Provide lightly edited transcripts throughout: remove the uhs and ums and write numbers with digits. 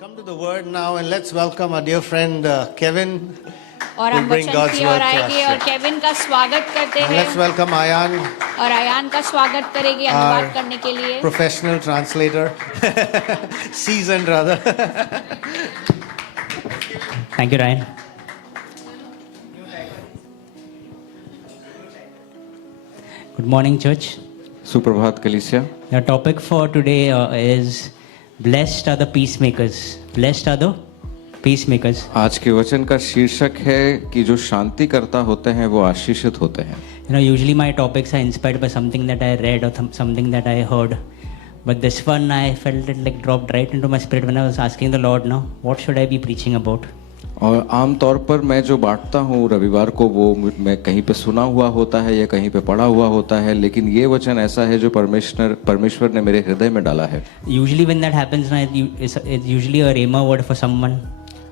Come to the word now and let's welcome our dear friend Kevin. और who हम bring वचन God's की word ore to आएंगे us. और Kevin का स्वागत करते And let's हैं welcome Ayan, और अयान का स्वागत करेगी अनुवाद करने के लिए। professional translator, seasoned rather. Thank you, Ryan. Good morning, church. सुप्रभात कलीसिया। The topic for today is Blessed are the peacemakers. Blessed are the peacemakers. आज के वचन का शीर्षक है कि जो शांति करता होते हैं वो आशीषित होते हैं। You know, usually my topics are inspired by something that I read or something that I heard. But this one, I felt it like dropped right into my spirit when I was asking the Lord, no, what should I be preaching about? और आम तौर पर मैं जो बांटता हूँ रविवार को वो मैं कहीं पे सुना हुआ होता है या कहीं पे पढ़ा हुआ होता है, लेकिन ये वचन ऐसा है जो परमेश्वर ने मेरे हृदय में डाला है। Usually when that happens, it's usually a rhema word for someone.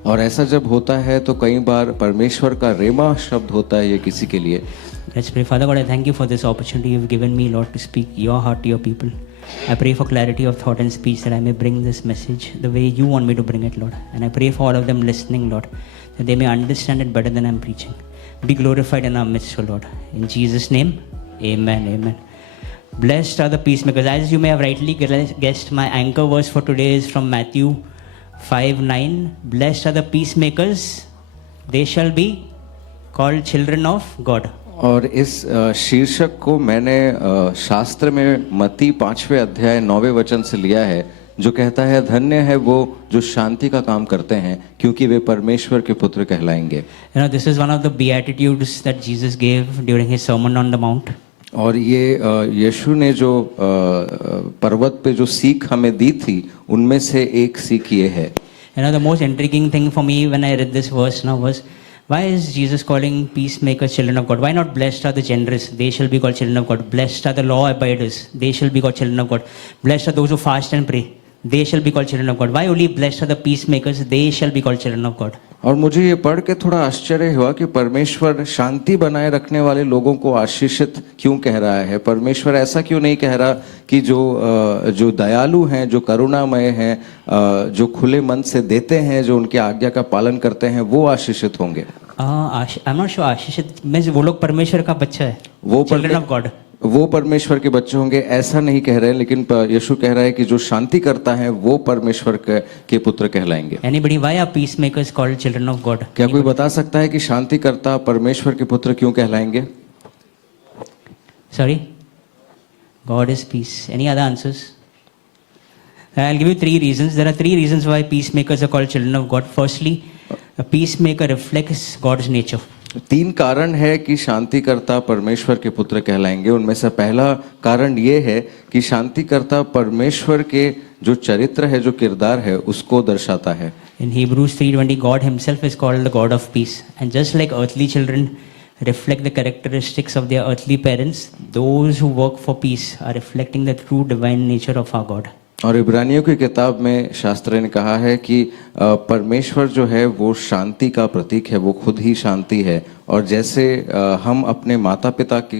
और ऐसा जब होता है तो कई बार परमेश्वर का रेमा शब्द होता है ये किसी के लिए। Let's pray. Father God, I thank you for this opportunity you've given me, Lord, to speak your heart to your people. I pray for clarity of thought and speech that I may bring this message the way you want me to bring it, Lord. And I pray for all of them listening, Lord, that they may understand it better than I'm preaching. Be glorified in our midst, O Lord. In Jesus' name, amen, amen. Blessed are the peacemakers. As you may have rightly guessed, my anchor verse for today is from Matthew 5:9. Blessed are the peacemakers. They shall be called children of God. और इस शीर्षक को मैंने शास्त्र में मत्ती 5वें अध्याय 9वें वचन से लिया है, जो कहता है धन्य है वो जो शांति का काम करते हैं क्योंकि वे परमेश्वर के पुत्र कहलाएंगे। You know, this is one of the beatitudes that Jesus gave during his Sermon on the Mount. और ये यीशु ने जो पर्वत पे जो सीख हमें दी थी उनमें से एक सीख ये है। You know, the most intriguing thing for me when I read this verse now was, why is Jesus calling peacemakers children of God? Why not blessed are the generous? They shall be called children of God. Blessed are the law abiders. They shall be called children of God. Blessed are those who fast and pray. They shall be called children of God. Why only blessed are the peacemakers? They shall be called children of God. और मुझे ये पढ़ के थोड़ा आश्चर्य हुआ कि परमेश्वर शांति बनाए रखने वाले लोगों को आशीषित क्यों कह रहा है। परमेश्वर ऐसा क्यों नहीं कह रहा कि जो दयालु हैं, जो करुणामय हैं, जो खुले मन से देते हैं, जो उनकी आज्ञा का पालन करते हैं, वो आशीषित होंगे। I'm not sure आशीषित में वो लोग परमेश्वर का बच्चा है, वो children of God. वो परमेश्वर के बच्चे होंगे ऐसा नहीं कह रहे हैं, लेकिन यीशु कह रहा है कि जो शांति करता है वो परमेश्वर के पुत्र कहलाएंगे। Anybody, why are peacemakers called children of God? क्या कोई बता सकता है कि शांति करता परमेश्वर के पुत्र क्यों कहलाएंगे? Sorry? God is peace. Any other answers? I'll give you 3 reasons. There are 3 reasons why peacemakers are called children of God. Firstly, a peacemaker reflects God's nature. 3 कारण है कि शांतिकर्ता परमेश्वर के पुत्र कहलाएंगे। उनमें से पहला कारण ये है कि शांतिकर्ता परमेश्वर के जो चरित्र है, जो किरदार है, उसको दर्शाता है। In Hebrews 3:20, God himself is called the God of peace. And just like earthly children reflect the characteristics of their earthly parents, those who work for peace are reflecting the true divine nature of our God. और इब्रानियों की किताब में शास्त्र ने कहा है कि परमेश्वर जो है वो शांति का प्रतीक है, वो खुद ही शांति है। और जैसे हम अपने माता पिता के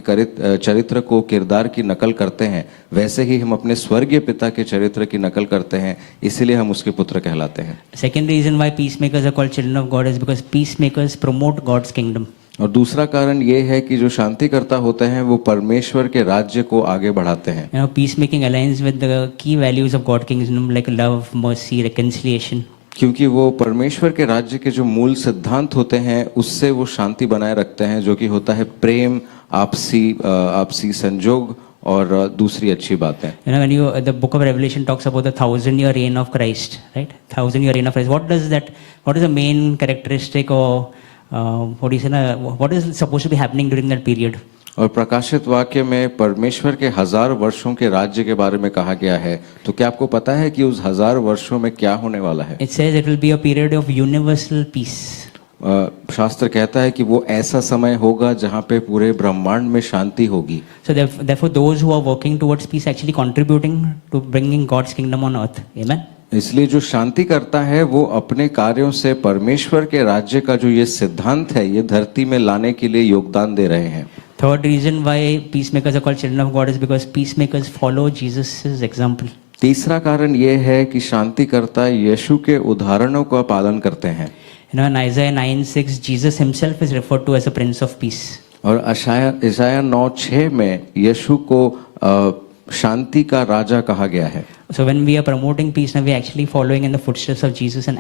चरित्र को, किरदार की नकल करते हैं, वैसे ही हम अपने स्वर्गीय पिता के चरित्र की नकल करते हैं, इसीलिए हम उसके पुत्र कहलाते हैं। Second reason why peacemakers are called children of God is because peacemakers promote God's kingdom. और दूसरा कारण ये है कि जो शांति करता होते हैं वो परमेश्वर के राज्य को आगे बढ़ाते हैं। You know, peacemaking aligns with the key values of God's kingdom like love, mercy, reconciliation. क्योंकि वो परमेश्वर के राज्य के जो मूल सिद्धांत होते हैं उससे वो शांति बनाए रखते हैं, जो कि होता है प्रेम, आपसी संजोग और दूसरी अच्छी बातें। You know, when the book of Revelation talks about the 1,000-year reign of Christ, right? 1,000-year reign of Christ. What is the main characteristic or what is supposed to be happening during that period? और प्रकाशित वाक्य में परमेश्वर के 1000 वर्षों के राज्य के बारे में कहा गया है। तो क्या आपको पता है कि उस 1000 वर्षों में क्या होने वाला है? It says it will be a period of universal peace. शास्त्र कहता है कि वो ऐसा समय होगा जहाँ पे पूरे ब्रह्मांड में शांति होगी। So therefore those who are working towards peace actually contributing to bringing God's kingdom on earth. Amen. इसलिए जो शांति करता है वो अपने कार्यों से परमेश्वर के राज्य का जो ये सिद्धांत है ये धरती में लाने के लिए योगदान दे रहे हैं। Third reason why peacemakers are called children of God is because peacemakers follow Jesus' example. तीसरा कारण ये है कि शांतिकर्ता यीशु के उदाहरणों का पालन करते हैं। You know, in Isaiah 9:6, Jesus himself is referred to as a Prince of Peace. और इशाया 9:6 में यीशु को शांति का राजा कहा गया है। So when we are promoting peace, now we are actually following in the footsteps of Jesus and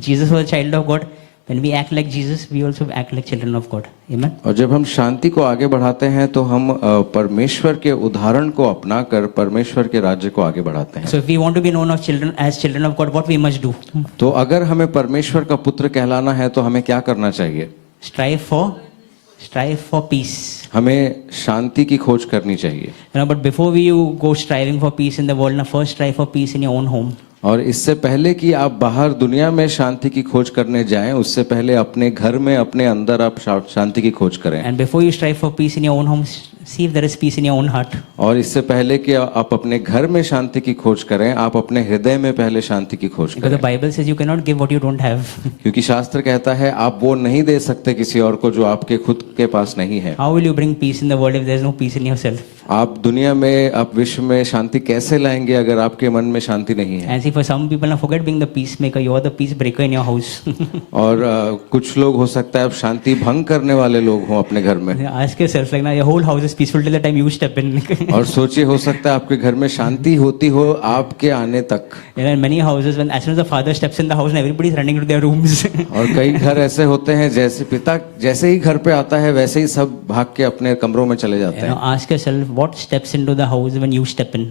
Jesus was a child of God. When we act like Jesus, we also act like children of God. Amen. और जब हम शांति को आगे बढ़ाते हैं तो हम परमेश्वर के उदाहरण को अपनाकर परमेश्वर के राज्य को आगे बढ़ाते हैं। So if we want to be known as children of God, what we must do? तो अगर हमें परमेश्वर का पुत्र कहलाना है तो हमें क्या करना चाहिए? Strive for peace. हमें शांति की खोज करनी चाहिए। You know, but before you go striving for peace in the world, now first strive for peace in your own home. और इससे पहले कि आप बाहर दुनिया में शांति की खोज करने जाएं, उससे पहले अपने घर में अपने अंदर आप शांति की खोज करें। And before you strive for peace in your own home, see if there is peace in your own heart. और इससे पहले कि आप अपने घर में शांति की खोज करें, आप अपने हृदय में पहले शांति की खोज Because the करें। Bible says you cannot give what you don't have. क्योंकि शास्त्र कहता है आप वो नहीं दे सकते किसी और को जो आपके खुद के पास नहीं है। How will you bring peace in the world if there is no peace in yourself? आप दुनिया में, आप विश्व में शांति कैसे लाएंगे अगर आपके मन में शांति नहीं है? And see, for some people, now forget being the peacemaker. You are the peace breaker in your house. और कुछ लोग हो सकता है आप शांति भंग करने वाले लोग हों अपने घर में। Ask yourself, like now, your whole house is peaceful till the time you step in. और सोचिए हो सकता है आपके घर में शांति होती हो आपके आने तक। You know, in many houses, when as soon as the father steps in the house, and everybody is running to their rooms. और कई घर ऐसे होते हैं जैसे पिता जैसे ही घर पे आता है वैसे ही सब भाग के अपने कमरों में चले जाते You know, हैं। ask yourself, what steps into the house when you step in?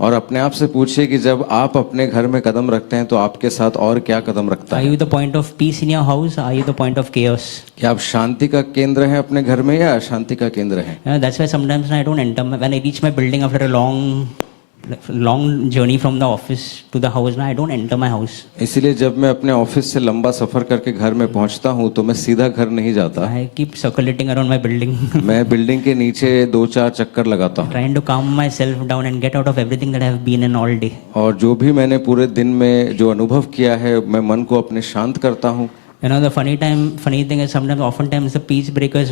और अपने आप से पूछिए कि जब आप अपने घर में कदम रखते हैं तो आपके साथ और क्या कदम रखता Are है? you the point of peace in your house? Or are you the point of chaos? क्या आप शांति का केंद्र हैं अपने घर में या अशांति का केंद्र हैं? You know, that's why sometimes I don't enter. When I reach my building after a long journey from the office to the house, now I don't enter my house. इसीलिए जब मैं अपने ऑफिस से लंबा सफर करके घर में पहुंचता हूं तो मैं सीधा घर नहीं जाता। I keep circulating around my building, मैं बिल्डिंग के नीचे 2-4 चक्कर लगाता हूं। trying to calm myself down and get out of everything that I have been in all day. और जो भी मैंने पूरे दिन में जो अनुभव किया है मैं मन को अपने शांत करता हूं। You know, the funny thing is oftentimes the peace breakers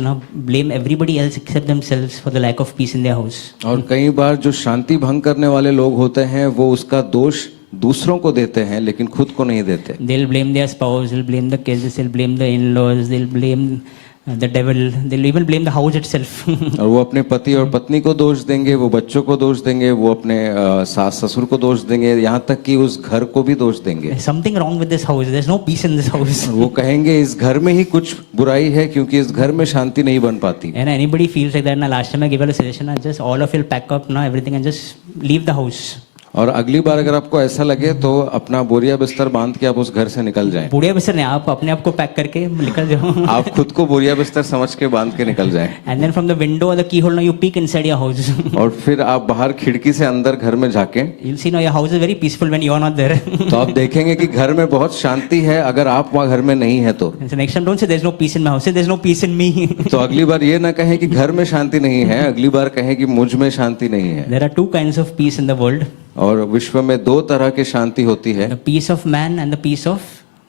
blame everybody else except themselves for the lack of peace in their house. और कई बार जो शांति भंग करने वाले लोग होते हैं वो उसका दोष दूसरों को देते हैं लेकिन खुद को नहीं देते। They'll blame their spouse, they'll blame the kids, they'll blame the in-laws, they'll blame the devil, they'll even blame the house itself. और वो अपने पति और पत्नी को दोष देंगे, वो बच्चों को दोष देंगे, वो अपने सास ससुर को दोष देंगे, यहाँ तक कि उस घर को भी दोष देंगे। There's something wrong with this house. There's no peace in this house. वो कहेंगे इस घर में ही कुछ बुराई है क्योंकि इस घर में शांति नहीं बन पाती। And anybody feels like that, now last time I gave a suggestion, just all of you pack up now everything and just leave the house. और अगली बार अगर आपको ऐसा लगे तो अपना बोरिया बिस्तर बांध के आप उस घर से निकल जाएं। बुढ़िया बिस्तर नहीं, आप अपने आप को पैक करके निकल जाओ। आप खुद को बोरिया बिस्तर समझ के बांध के निकल जाएं। And then from the window or the keyhole, now you peek inside your house. और फिर आप बाहर खिड़की से अंदर घर में झांकें You'll see now your house is very peaceful when you are not there. तो आप देखेंगे कि घर में बहुत शांति है अगर आप वहाँ घर में नहीं है तो। So next time don't say there's no peace in my house. Say there's no peace in me. तो अगली बार ये ना कहें कि घर में शांति नहीं है, अगली बार कहें कि मुझ में शांति नहीं है। There are two kinds of peace in the world. और विश्व में 2 तरह की शांति होती है, The peace of man and the peace of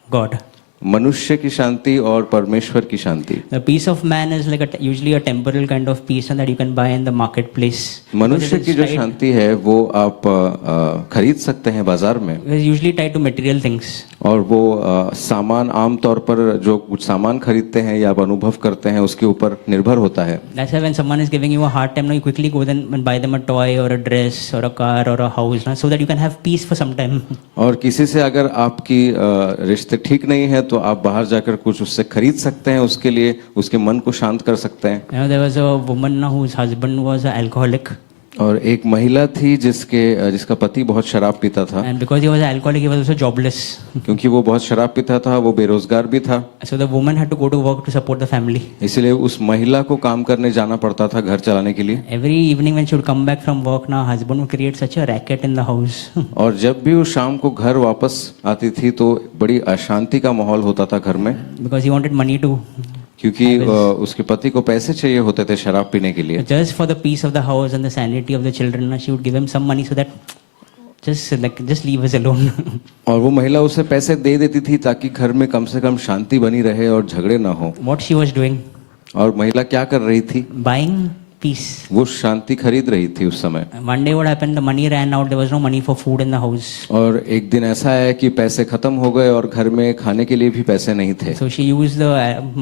God. मनुष्य की शांति और परमेश्वर की शांति। The peace of man is like usually a temporal kind of peace that you can buy in the marketplace. मनुष्य की जो शांति है वो आप खरीद सकते हैं बाजार में। It is usually tied to material things. और वो सामान आमतौर पर जो कुछ सामान खरीदते हैं या आप अनुभव करते हैं उसके ऊपर निर्भर होता है। That's why when someone is giving you a hard time, now you quickly go then and buy them a toy or a dress or a car or a house, so that you can have peace for some time. और किसी से अगर आपकी रिश्ते ठीक नहीं है तो आप बाहर जाकर कुछ उससे खरीद सकते हैं, उसके लिए उसके मन को शांत कर सकते हैं। You know, there was a woman whose husband was an alcoholic. और एक महिला थी जिसका पति बहुत शराब पीता था। And because he was an alcoholic, he was also jobless. क्योंकि वो बहुत शराब पीता था, वो बेरोजगार भी था। So the woman had to go to work to support the family. इसलिए उस महिला को काम करने जाना पड़ता था घर चलाने के लिए। Every evening when she would come back from work, now husband would create such a racket in the house. और जब भी वो शाम को घर वापस आती थी तो बड़ी अशांति का माहौल होता था घर में। Because he wanted money to. क्योंकि उसके पति को पैसे चाहिए होते थे शराब पीने के लिए। Just for the peace of the house and the sanity of the children, she would give him some money so that just leave us alone. और वो महिला उसे पैसे दे देती थी ताकि घर में कम से कम शांति बनी रहे और झगड़े ना हो। What she was doing? और महिला क्या कर रही थी? Buying peace. वो शांति खरीद रही थी उस समय। One day what happened, the money ran out, there was no money for food in the house. और एक दिन ऐसा है कि पैसे खत्म हो गए और घर में खाने के लिए भी पैसे नहीं थे। So she used the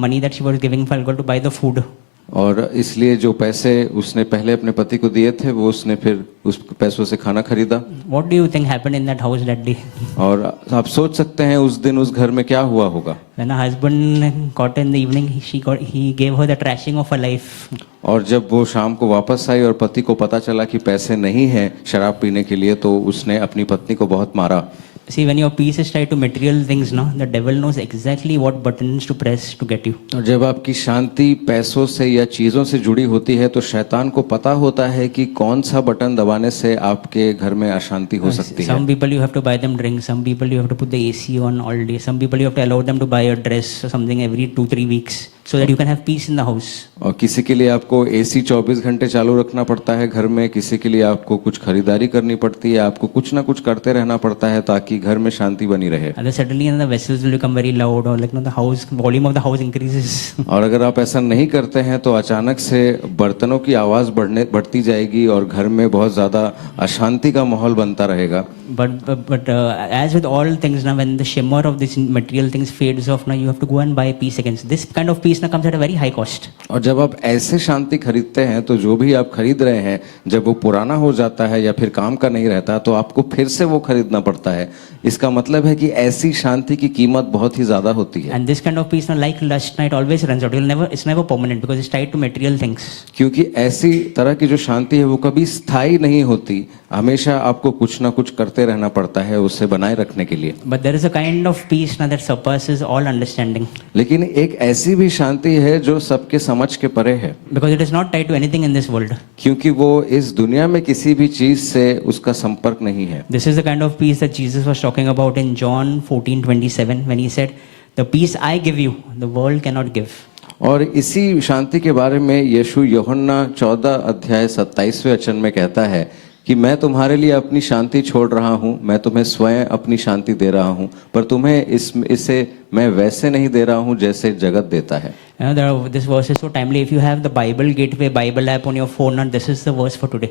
money that she was giving Falguni to buy the food. और इसलिए जो पैसे उसने पहले अपने पति को दिए थे वो उसने फिर उस पैसों से खाना खरीदा। What do you think happened in that house that day? और आप सोच सकते हैं उस दिन उस घर में क्या हुआ होगा। When her husband got in the evening, he gave her the trashing of her life. और जब वो शाम को वापस आई और पति को पता चला कि पैसे नहीं हैं शराब पीने के लिए, तो उसने अपनी पत्नी को बहुत मारा। See, when your peace is tied to material things, no, the devil knows exactly what buttons to press to get you. और जब आपकी शांति पैसों से या चीज़ों से जुड़ी होती है तो शैतान को पता होता है कि कौन सा बटन दबाने से आपके घर में अशांति हो सकती है। Some people you have to buy them drinks, some people you have to put the AC on all day, some people you have to allow them to buy a dress or something every 2-3 weeks so that you can have peace in the house. और किसी के लिए आपको AC 24 घंटे चालू रखना पड़ता है घर में, किसी के लिए आपको कुछ खरीदारी करनी पड़ती है, आपको कुछ ना कुछ करते रहना पड़ता है ताकि घर में शांति बनी रहे। And then suddenly the vessels will become very loud, or like, you know, the house volume of the house increases. और अगर आप ऐसा नहीं करते हैं तो अचानक से बर्तनों की आवाज़ बढ़ती जाएगी और घर में बहुत ज़्यादा अशांति का माहौल बनता रहेगा। But as with all things now, when the shimmer of these material things fades off, now you have to go and buy peace again. So this kind of peace now comes at a very high cost. और जब आप ऐसे शांति खरीदते हैं तो जो भी आप खरीद रहे हैं जब वो पुराना हो जाता है या फिर काम का नहीं रहता तो आपको फिर से वो खरीदना पड़ता है। इसका मतलब है कि ऐसी शांति की कीमत बहुत ही ज्यादा होती है। And this kind of peace now, like lust night, always runs out. It's never permanent because it's tied to material things. क्योंकि ऐसी तरह की जो शांति है वो कभी स्थायी नहीं होती, हमेशा आपको कुछ ना कुछ करते रहना पड़ता है उसे बनाए रखने के लिए। But there is a kind of peace now that surpasses all understanding. लेकिन एक ऐसी भी शांति है जो सबके समझ के परे है। Because it is not tied to anything in this world. क्योंकि वो इस दुनिया में किसी भी चीज से उसका संपर्क नहीं है। This is the kind of peace that Jesus was talking about in John 14:27 when he said, "The peace I give you, the world cannot give." और इसी शांति के बारे में यीशु यूहन्ना 14 अध्याय 27वें वचन में कहता है कि मैं तुम्हारे लिए अपनी शांति छोड़ रहा हूँ, मैं तुम्हें स्वयं अपनी शांति दे रहा हूँ, पर तुम्हें इसे मैं वैसे नहीं दे रहा हूँ जैसे जगत देता है। This verse is so timely. If you have the Bible Gateway Bible app on your phone, and this is the verse for today.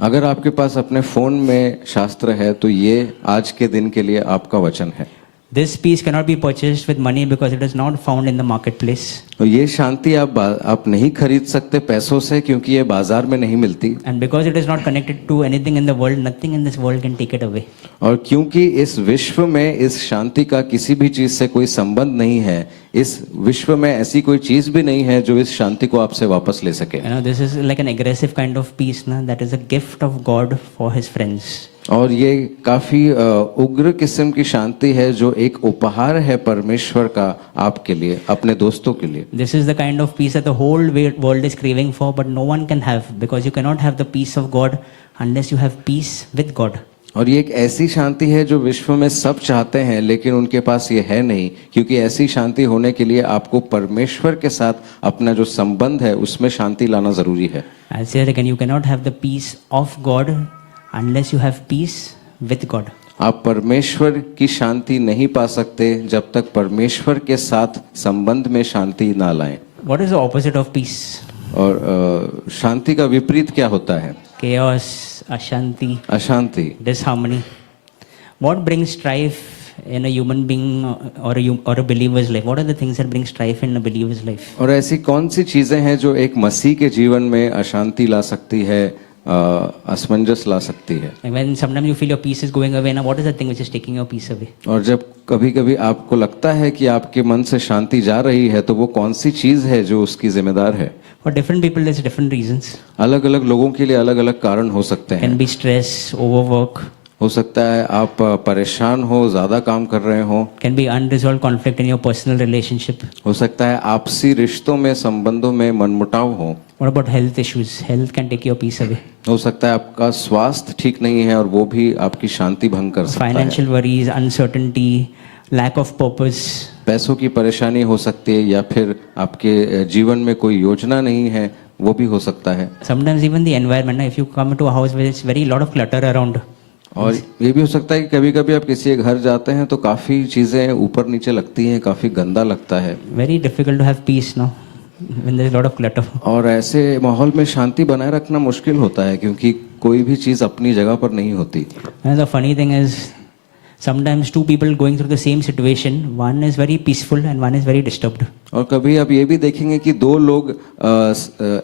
अगर आपके पास अपने फोन में शास्त्र है तो ये आज के दिन के लिए आपका वचन है। This peace cannot be purchased with money because it is not found in the marketplace. तो ये शांति आप नहीं खरीद सकते पैसों से क्योंकि ये बाजार में नहीं मिलती। And because it is not connected to anything in the world, nothing in this world can take it away. और क्योंकि इस विश्व में इस शांति का किसी भी चीज से कोई संबंध नहीं है, इस विश्व में ऐसी कोई चीज भी नहीं है जो इस शांति को आपसे वापस ले सके। This is like an aggressive kind of peace, na? That is a gift of God for His friends. और ये काफी उग्र किस्म की शांति है जो एक उपहार है परमेश्वर का आपके लिए, अपने दोस्तों के लिए। This is the kind of peace that the whole world is craving for, but no one can have because you cannot have the peace of God unless you have peace with God. और ये एक ऐसी शांति है जो विश्व में सब चाहते हैं लेकिन उनके पास ये है नहीं, क्योंकि ऐसी शांति होने के लिए आपको परमेश्वर के साथ अपना जो संबंध है उसमें शांति लाना जरूरी है। I'll say it again, you cannot have the peace of God unless you have peace with God. आप परमेश्वर की शांति नहीं पा सकते जब तक परमेश्वर के साथ संबंध में शांति ना लाएं। What is the opposite of peace? और शांति का विपरीत क्या होता है? Chaos, ashanti, अशांति, disharmony. What brings strife in a human being or a believer's life? What are the things that bring strife in a believer's life? और ऐसी कौन सी चीजें हैं जो एक मसीह के जीवन में अशांति ला सकती है, असमंजस ला सकती है? Like when sometimes you feel your peace is going away, now what is the thing which is taking your peace away? और जब कभी कभी आपको लगता है कि आपके मन से शांति जा रही है तो वो कौन सी चीज है जो उसकी जिम्मेदार है? For different people, there's different reasons. अलग अलग लोगों के लिए अलग अलग कारण हो सकते हैं। Can be stress, overwork. हो सकता है आप परेशान हो, ज्यादा काम कर रहे हो। Can be unresolved conflict in your personal relationship. हो सकता है आपसी रिश्तों में, संबंधों में मनमुटाव हो। What about health issues? Health can take your peace away. हो सकता है आपका स्वास्थ्य ठीक नहीं है और वो भी आपकी शांति भंग कर सकता है। Financial worries, uncertainty, lack of purpose. पैसों की परेशानी हो सकती है या फिर आपके जीवन में कोई योजना नहीं है, वो भी हो सकता है। Sometimes even the environment. If you come to a house where it's very lot of clutter around. और ये भी हो सकता है कि कभी कभी आप किसी घर जाते हैं तो काफी चीजें ऊपर नीचे लगती हैं, काफी गंदा लगता है। Very difficult to have peace now. when there's a lot of clutter. और ऐसे माहौल में शांति बनाए रखना मुश्किल होता है क्योंकि कोई भी चीज़ अपनी जगह पर नहीं होती. And the funny thing is, sometimes two people going through the same situation, one is very peaceful and one is very disturbed. और कभी आप ये भी देखेंगे कि दो लोग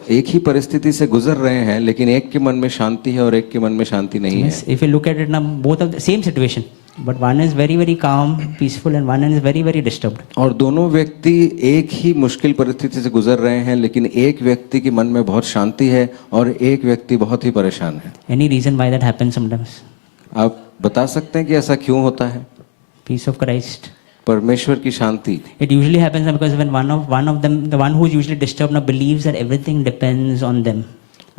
एक ही परिस्थिति से गुजर रहे हैं लेकिन एक के मन में शांति है और एक के मन में शांति नहीं है. Yes, if you look at it now, both of the same situation, but one is very very calm, peaceful, and one is very very disturbed. और दोनों व्यक्ति एक ही मुश्किल परिस्थिति से गुजर रहे हैं लेकिन एक व्यक्ति के मन में बहुत शांति है और एक व्यक्ति बहुत ही परेशान है. Any reason why that happens sometimes? आप बता सकते हैं कि ऐसा क्यों होता है? Peace of Christ. परमेश्वर की शांति. It usually happens because when one of them, the one who is usually disturbed now, believes that everything depends on them.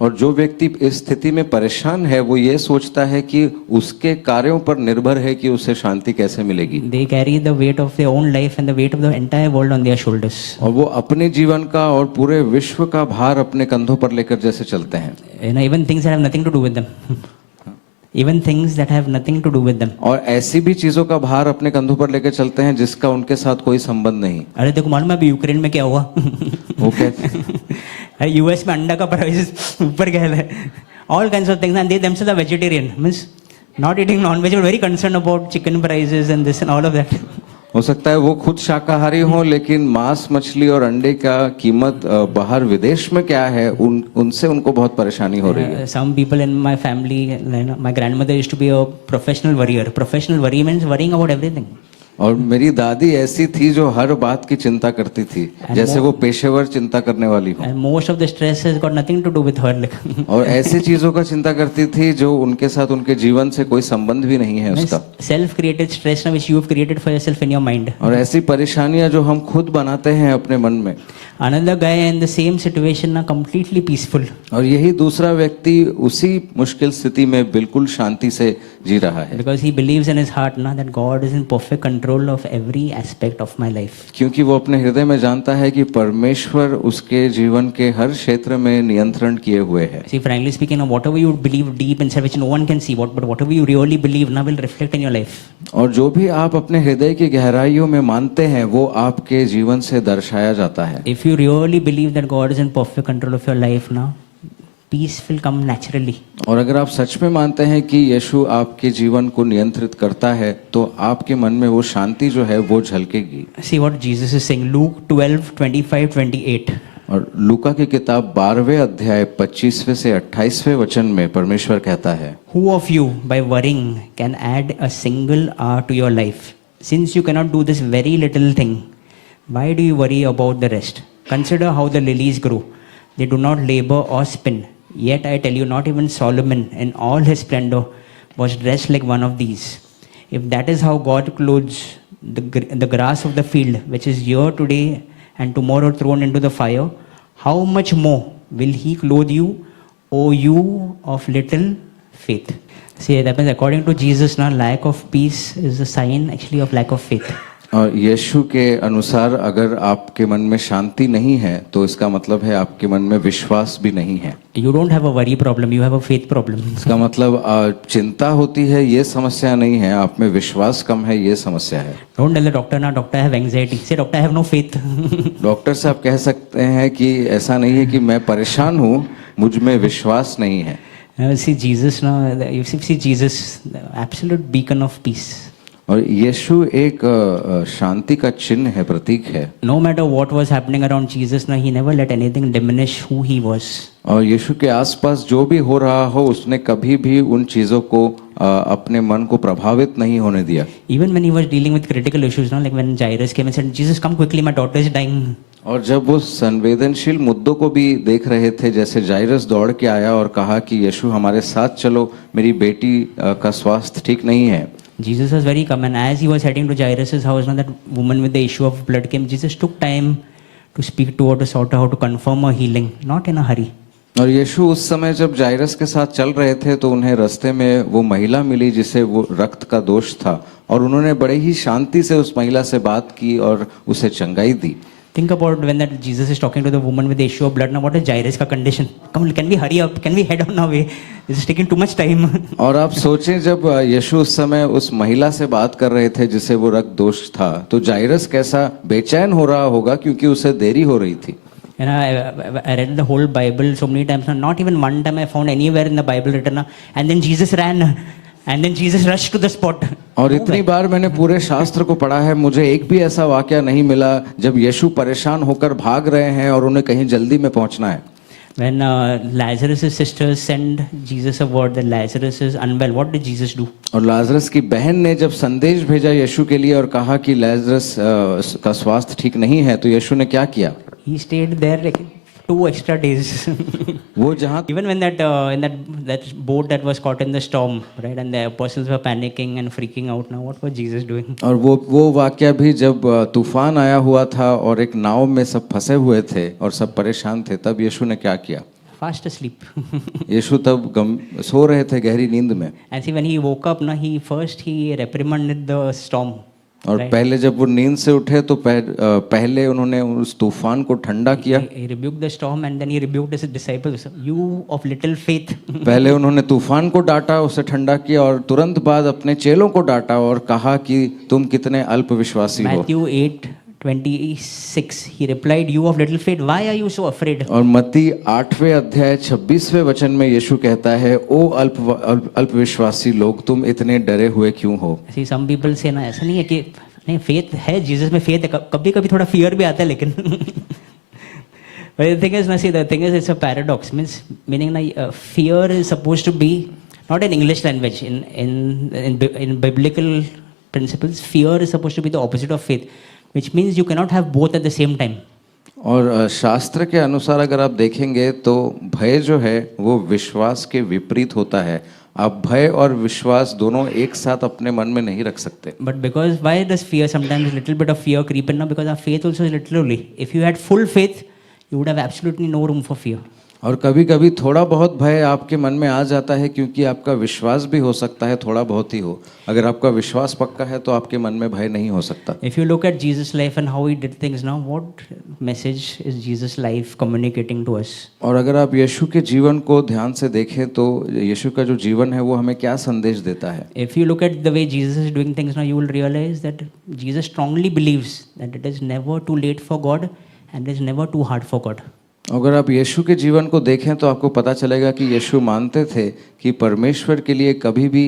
और जो व्यक्ति इस स्थिति में परेशान है वो ये सोचता है कि उसके कार्यों पर निर्भर है कि उसे शांति कैसे मिलेगी. They carry the weight of their own life and the weight of the entire world on their shoulders. और वो अपने जीवन का और पूरे विश्व का भार अपने कंधों पर लेकर जैसे चलते हैं. Even things that have nothing to do with them. Even things that have nothing to do with them. और ऐसी भी चीजों का भार अपने कंधों पर लेकर चलते हैं जिसका उनके साथ कोई संबंध नहीं. अरे देखो मालूम है अभी यूक्रेन में क्या हुआ? वो क्या? यूएस में अंडा का प्राइस ऊपर गया है. All kinds of things and they themselves are vegetarian, means not eating non-veg, but very concerned about chicken prices and this and all of that. हो सकता है वो खुद शाकाहारी हो लेकिन मांस मछली और अंडे का कीमत बाहर विदेश में क्या है उनसे उनको बहुत परेशानी हो रही है. Some people in my family, my grandmother used to be a professional worrier. Professional worry means worrying about everything. और मेरी दादी ऐसी थी जो हर बात की चिंता करती थी जैसे वो पेशेवर चिंता करने वाली हो. And most of the stress has got nothing to do with her. और ऐसी चीजों का चिंता करती थी जो उनके साथ उनके जीवन से कोई संबंध भी नहीं है उसका. Self-created stress which you have created for yourself in your mind. और ऐसी परेशानियां जो हम खुद बनाते हैं अपने मन में. Another guy in the same situation ना completely peaceful. और यही दूसरा व्यक्ति उसी मुश्किल स्थिति में बिल्कुल शांति से जी रहा है. Because he believes in his heart ना that God is in perfect control of every aspect of my life. क्योंकि वो अपने हृदय में जानता है कि परमेश्वर उसके जीवन के हर क्षेत्र में नियंत्रण किए हुए है. See, frankly speaking, whatever you believe deep inside, which no one can see, but whatever you really believe now will reflect in your life. और जो भी आप अपने हृदय की गहराइयों में मानते हैं वो आपके जीवन से दर्शाया जाता है. If you really believe that God is in perfect control of your life now, peace will come naturally. और अगर आप सच में मानते हैं कि यीशु आपके जीवन को नियंत्रित करता है तो आपके मन में वो शांति जो है वो झलकेगी. See what Jesus is saying, Luke 12:25-28. और लूका की किताब 12वें अध्याय 25वें से 28वें वचन में परमेश्वर कहता है, Who of you by worrying can add a single hour to your life? Since you cannot do this very little thing, why do you worry about the rest? Consider how the lilies grow. They do not labor or spin. Yet I tell you, not even Solomon in all his splendor was dressed like one of these. If that is how God clothes the grass of the field, which is here today and tomorrow thrown into the fire, how much more will he clothe you, O you of little faith? See, that means according to Jesus, now lack of peace is a sign actually of lack of faith. और यीशु के अनुसार अगर आपके मन में शांति नहीं है तो इसका मतलब है आपके मन में विश्वास भी नहीं है. You don't have a worry problem, you have a faith problem. इसका मतलब चिंता होती है ये समस्या नहीं है, आप में विश्वास कम है ये समस्या है. Don't tell the doctor, now doctor I have anxiety. Say doctor I have no faith. Doctor साहब कह सकते हैं कि ऐसा नहीं है कि मैं परेशान हूँ, मुझ में विश्वास नहीं है. See Jesus now, you see Jesus, the absolute beacon of peace. और यीशु एक शांति का चिन्ह है, प्रतीक है. No matter what was happening around Jesus, now he never let anything diminish who he was. और यीशु के आसपास जो भी हो रहा हो उसने कभी भी उन चीजों को अपने मन को प्रभावित नहीं होने दिया. Even when he was dealing with critical issues, now like when Jairus came and said, Jesus come quickly, my daughter is dying. और जब वो संवेदनशील मुद्दों को भी देख रहे थे, जैसे जायरस दौड़ के आया और कहा कि यीशु हमारे साथ चलो, मेरी बेटी का स्वास्थ्य ठीक नहीं है. Jesus was very calm, and as he was heading to Jairus' house, now that woman with the issue of blood came. Jesus took time to speak to her, to sort out how to confirm her healing, not in a hurry. और यीशु उस समय जब जायरस के साथ चल रहे थे तो उन्हें रास्ते में वो महिला मिली जिसे वो रक्त का दोष था और उन्होंने बड़े ही शांति से उस महिला से बात की और उसे चंगाई दी. Think about when that Jesus is talking to the woman with the issue of blood. Now, what is Jairus' का condition? Come on, can we hurry up? Can we head on our way? This is taking too much time. और आप सोचें जब यीशु उस समय उस महिला से बात कर रहे थे जिसे वो रक्त दोष था, तो जायरस कैसा बेचैन हो रहा होगा क्योंकि उसे देरी हो रही थी. You know, I read the whole Bible so many times. Not even one time I found anywhere in the Bible written, and then Jesus ran, and then Jesus rushed to the spot. और इतनी बार मैंने पूरे शास्त्र को पढ़ा है, मुझे एक भी ऐसा वाक्य नहीं मिला जब यीशु परेशान होकर भाग रहे हैं और उन्हें कहीं जल्दी में पहुंचना है। When Lazarus' sisters send Jesus a word that Lazarus is unwell, what did Jesus do? और लाजरस की बहन ने जब संदेश भेजा यीशु के लिए और कहा कि लाजरस का स्वास्थ्य ठीक नहीं है, तो यीशु ने क्या किया? He stayed there like 2 extra days. वो जहाँ Even when that boat that was caught in the storm, right, and the apostles were panicking and freaking out. Now, what was Jesus doing? और वो वाक्य भी जब तूफान आया हुआ था और एक नाव में सब फंसे हुए थे और सब परेशान थे, तब यीशु ने क्या किया? Fast asleep. यीशु तब सो रहे थे गहरी नींद में। And see, when he woke up, now he reprimanded the storm. और पहले जब वो नींद से उठे तो पहले उन्होंने उस तूफान को ठंडा किया। He rebuked the storm and then he rebuked his disciples. You of little faith. पहले उन्होंने तूफान को डांटा, उसे ठंडा किया और तुरंत बाद अपने चेलों को डांटा और कहा कि तुम कितने अल्प विश्वासी हो। Matthew 8:26 he replied, you of little faith, why are you so afraid? और मत्ती 8वें अध्याय 26वें वचन में यीशु कहता है, ओ अल्प विश्वासी लोग, तुम इतने डरे हुए क्यों हो? See, some people say ना, ऐसा नहीं है कि नहीं, फेथ है, जीसस में फेथ है, कभी कभी थोड़ा फियर भी आता है, लेकिन but the thing is, the thing is, it's a paradox. Meaning, fear is supposed to be not in English language. In biblical principles, fear is supposed to be the opposite of faith, which means you cannot have both at the same time. और शास्त्र के अनुसार अगर आप देखेंगे तो भय जो है वो विश्वास के विपरीत होता है। आप भय और विश्वास दोनों एक साथ अपने मन में नहीं रख सकते। But because why does fear sometimes little bit of fear creep in now? Because our faith also is literally. If you had full faith, you would have absolutely no room for fear. और कभी कभी थोड़ा बहुत भय आपके मन में आ जाता है क्योंकि आपका विश्वास भी हो सकता है थोड़ा बहुत ही हो। अगर आपका विश्वास पक्का है तो आपके मन में भय नहीं हो सकता। If you look at Jesus' life and how he did things now, what message is Jesus' life communicating to us? और अगर आप यीशु के जीवन को ध्यान से देखें तो यीशु का जो जीवन है वो हमें क्या संदेश देता है? If you look at the way Jesus is doing things now, you will realize that Jesus strongly believes that it is never too late for God and it is never too hard for God. अगर आप यीशु के जीवन को देखें तो आपको पता चलेगा कि यीशु मानते थे कि परमेश्वर के लिए कभी भी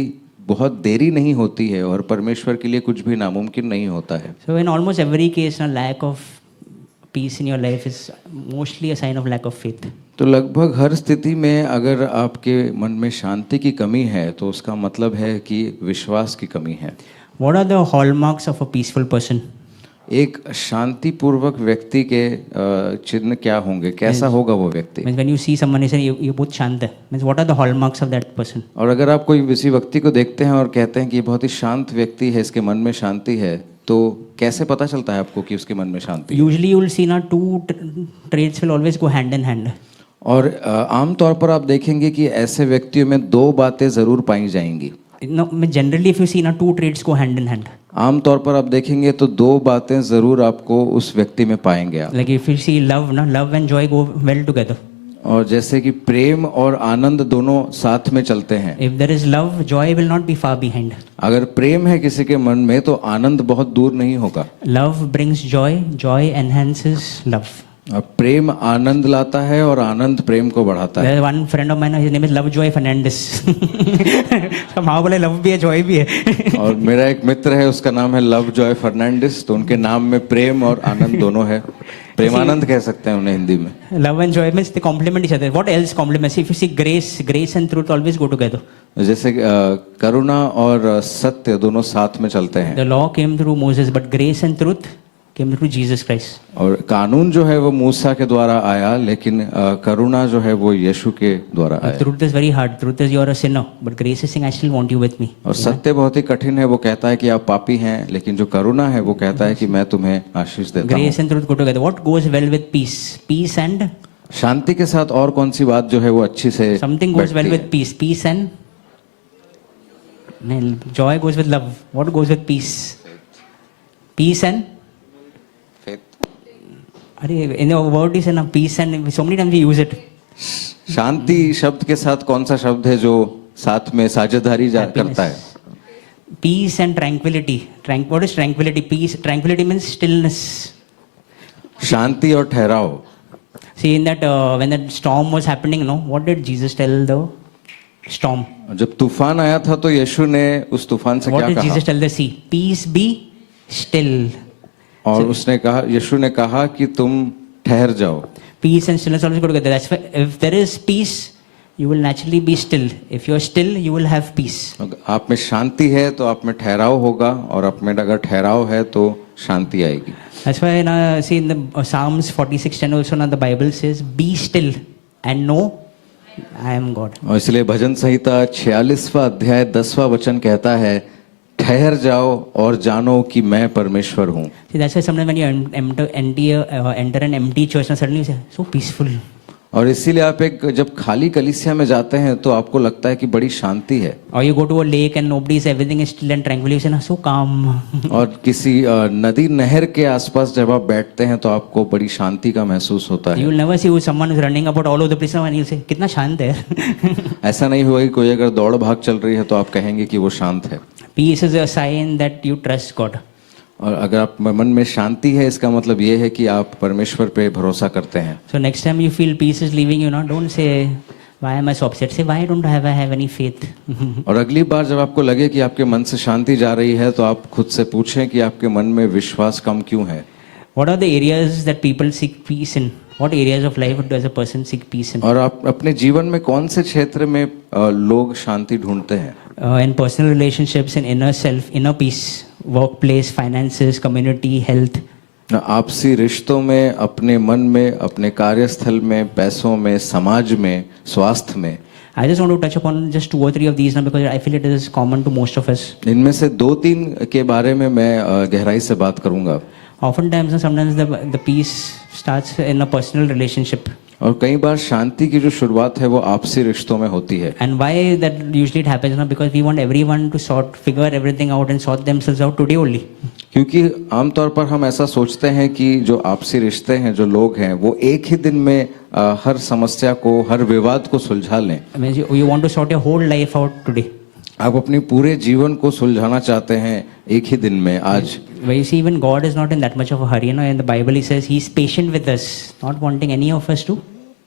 बहुत देरी नहीं होती है और परमेश्वर के लिए कुछ भी नामुमकिन नहीं होता है। So in almost every case, a lack of peace in your life is mostly a sign of lack of faith. तो लगभग हर स्थिति में अगर आपके मन में शांति की कमी है तो उसका मतलब है कि विश्वास की कमी है। What are the hallmarks of a peaceful person? एक शांतिपूर्वक व्यक्ति के चिन्ह क्या होंगे? कैसा होगा वो व्यक्ति? Means when you see someone, you say ये बहुत शांत है. Means what are the hallmarks of that person? और अगर आप कोई किसी व्यक्ति को देखते हैं और कहते हैं कि ये बहुत ही शांत व्यक्ति है, इसके मन में शांति है, तो कैसे पता चलता है आपको कि उसके मन में शांति है? Usually you will see ना two traits will always go hand in hand. और आमतौर पर आप देखेंगे कि ऐसे व्यक्तियों में दो बातें जरूर पाई जाएंगी। No, generally if you see ना two traits go hand in hand. आमतौर पर आप देखेंगे तो दो बातें जरूर आपको उस व्यक्ति में पाएंगे आप। Like if you see love ना, love and joy go well together. और जैसे कि प्रेम और आनंद दोनों साथ में चलते हैं। If there is love, joy will not be far behind. अगर प्रेम है किसी के मन में तो आनंद बहुत दूर नहीं होगा। Love brings joy, joy enhances love. अब प्रेम आनंद लाता है और आनंद प्रेम को बढ़ाता है। There is one friend of mine, his name is Lovejoy Fernandez. माँ बोले लव भी है, जॉय भी है। और मेरा एक मित्र है, उसका नाम है लव जॉय फर्नांडिस, तो उनके नाम में प्रेम और आनंद दोनों है। प्रेमानंद कह सकते हैं उन्हें हिंदी में। Love and joy means they complement each other. What else complements? If you see grace and truth always go together. जैसे करुणा और सत्य दोनों साथ में चलते हैं। The law came through Moses, but grace and truth came through Jesus Christ. और कानून जो है वो मूसा के द्वारा आया, लेकिन करुणा जो है वो यीशु के द्वारा आया। Truth is very hard. Truth is you are a sinner, but grace is saying I still want you with me. और सत्य बहुत ही कठिन है, वो कहता है कि आप पापी हैं, लेकिन जो करुणा है वो कहता है कि मैं तुम्हें आशीष देता हूँ। Grace and truth go together. What goes well with peace? Peace and शांति के साथ और कौन सी बात जो है वो अच्छी से something goes well बैठती with peace. Peace and joy goes with love. What goes with peace? Peace and अरे in the word is ना peace and so many times we use it. शांति शब्द के साथ कौन सा शब्द है जो साथ में साझेदारी करता है? Peace and tranquility. What is tranquility? Peace. Tranquility means stillness. शांति और ठहराव। See, in that when that storm was happening, no, what did Jesus tell the storm? जब तूफान आया था तो यीशु ने उस तूफान से What क्या did कहा? Jesus tell the sea? Peace be still. और उसने कहा, यीशु ने कहा कि तुम ठहर जाओ। Peace and stillness always go together. That's why if there is peace, you will naturally be still. If you're still, you will have peace. आप में शांति है तो आप में ठहराव होगा, और आप में अगर ठहराव है तो शांति आएगी। That's why see in the Psalms 46:10 also now the Bible says, "Be still and know I am God." और इसलिए भजन संहिता 46वां अध्याय 10वां वचन कहता है, ठहर जाओ और जानो कि मैं परमेश्वर हूँ। See, that's why sometimes when you enter an empty church, now suddenly you say, so peaceful. और इसीलिए आप एक जब खाली कलीसिया में जाते हैं तो आपको लगता है कि बड़ी शांति है। Or you go to a lake and everything is still and tranquil. You say, so calm. और किसी नदी नहर के आसपास जब आप बैठते हैं तो आपको बड़ी शांति का महसूस होता You है। will never see who someone is running about all over the place and you say, कितना शांत है। ऐसा नहीं हुआ कि कोई अगर दौड़ भाग चल रही है तो आप कहेंगे कि वो शांत है। Peace is a sign that you trust God. और अगर आप मन में शांति है, इसका मतलब ये है कि आप परमेश्वर पे भरोसा करते हैं। So next time you feel peace is leaving you, don't say, why am I so upset? Say, why don't I have any faith? और अगली बार जब आपको लगे कि आपके मन से शांति जा रही है तो आप खुद से पूछें कि आपके मन में विश्वास कम क्यों है। What are the areas that people seek peace in? What areas of life does a person seek peace in? और आप अपने जीवन में कौन से क्षेत्र में लोग शांति ढूंढते हैं? In personal relationships, in inner self, inner peace, workplace, finances, community, health. आपसी रिश्तों में, अपने मन में, अपने कार्यस्थल में, पैसों में, समाज में, स्वास्थ्य में। I just want to touch upon just 2 or 3 of these now because I feel it is common to most of us. इनमें से 2-3 के बारे में मैं गहराई से बात करूंगा। Oftentimes, sometimes the peace starts in a personal relationship. और कई बार शांति की जो शुरुआत है वो आपसी रिश्तों में होती है। And why that usually it happens now? Because we want everyone to figure everything out and sort themselves out today only. क्योंकि आमतौर पर हम ऐसा सोचते हैं कि जो आपसी रिश्ते हैं, जो लोग हैं, वो एक ही दिन में हर समस्या को, हर विवाद को सुलझा लें। I mean, you want to sort your whole life out today. आप अपने पूरे जीवन को सुलझाना चाहते हैं एक ही दिन में, आज। But you see, even God is not in that much of a hurry. In the Bible, He says He's patient with us, not wanting any of us to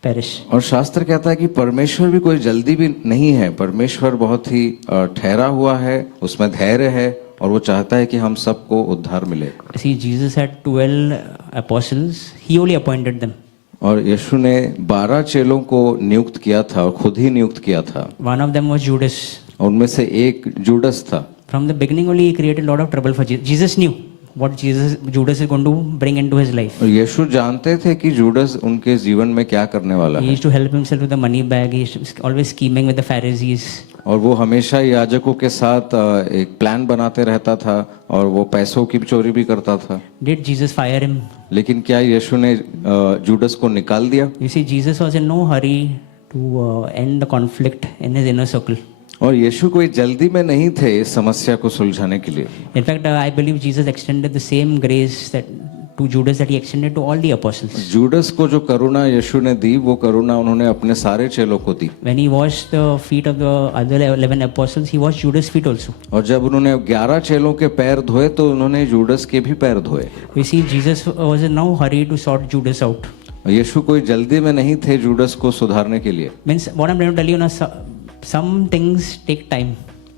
perish. और शास्त्र कहता है कि परमेश्वर भी कोई जल्दी भी नहीं है। परमेश्वर बहुत ही ठहरा हुआ है, उसमें धैर्य है, और वो चाहता है कि हम सबको उद्धार मिले। See, Jesus had 12 apostles. He only appointed them. और यीशु ने 12 चेलों को नियुक्त किया था, और खुद ही नियुक्त किया था। One of them was Judas. उनमें से एक जुडस था। From the beginning only, He created a lot of trouble for Jesus. Jesus knew what Judas is going to bring into his life. और यीशु जानते थे कि जुडस उनके जीवन में क्या करने वाला He है। used to help himself with the money bag. He was always scheming with the Pharisees. और वो हमेशा याजकों के साथ एक प्लान बनाते रहता था, और वो पैसों की चोरी भी करता था। Did Jesus fire him? लेकिन क्या यीशु ने जुडस को निकाल दिया? You see, Jesus was in no hurry to end the conflict in his inner circle. और यीशु कोई जल्दी में नहीं थे इस समस्या को सुलझाने के लिए। In fact, I believe Jesus extended the same grace to Judas that He extended to all the apostles. जुडस को जो करुणा यीशु ने दी, वो करुणा उन्होंने अपने सारे चेलों को दी। When He washed the feet of the other 11 apostles, He washed Judas' feet also. और जब उन्होंने 11 चेलों के पैर धोए तो उन्होंने जुडस के भी पैर धोए। We see Jesus was in no hurry to sort Judas out. यीशु कोई जल्दी में नहीं थे जुडस को सुधारने के लिए। Means what I'm trying to tell you now, some things take time.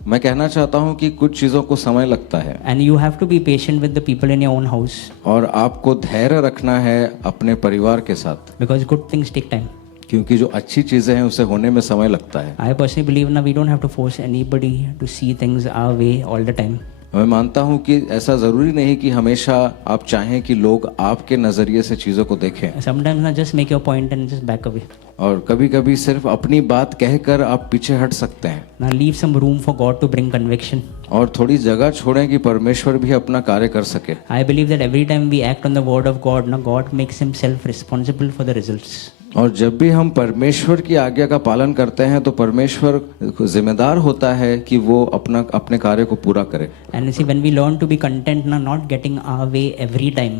मैं कहना चाहता हूँ कि कुछ चीज़ों को समय लगता है, And you have to be patient with the people in your own house. और आपको धैर्य रखना है अपने परिवार के साथ, Because good things take time. क्योंकि जो अच्छी चीज़ें हैं उसे होने में समय लगता है। I personally believe now we don't have to force anybody to see things our way all the time. मैं मानता हूँ कि ऐसा ज़रूरी नहीं कि हमेशा आप चाहें कि लोग आपके नज़रिए से चीज़ों को देखें, Sometimes now just make your point and just back away. और कभी कभी सिर्फ अपनी बात कहकर आप पीछे हट सकते हैं। Now leave some room for God to bring conviction. और थोड़ी जगह छोड़ें कि परमेश्वर भी अपना कार्य कर सके। I believe that every time we act on the word of God, now God makes Himself responsible for the results. और जब भी हम परमेश्वर की आज्ञा का पालन करते हैं तो परमेश्वर जिम्मेदार होता है कि वो अपने कार्य को पूरा करे। And you see, when we learn to be content, now not getting our way every time.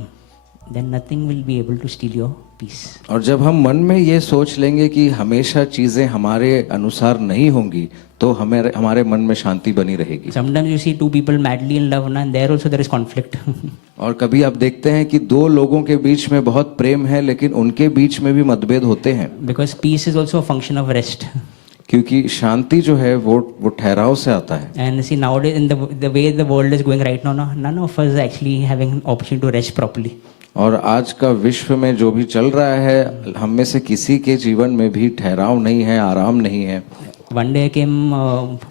then nothing will be able to steal your peace. और जब हम मन में ये सोच लेंगे कि हमेशा चीजें हमारे अनुसार नहीं होंगी तो हमें हमारे मन में शांति बनी रहेगी। Sometimes you see two people madly in love, and there also there is conflict. और कभी आप देखते हैं कि दो लोगों के बीच में बहुत प्रेम है लेकिन उनके बीच में भी मतभेद होते हैं। Because peace is also a function of rest. क्योंकि शांति जो है वो ठहराव से आता है। And see nowadays in the way the world is going right now, none of us are actually having opportunity to rest properly. और आज का विश्व में जो भी चल रहा है हम में से किसी के जीवन में भी ठहराव नहीं है, आराम नहीं है। One day I came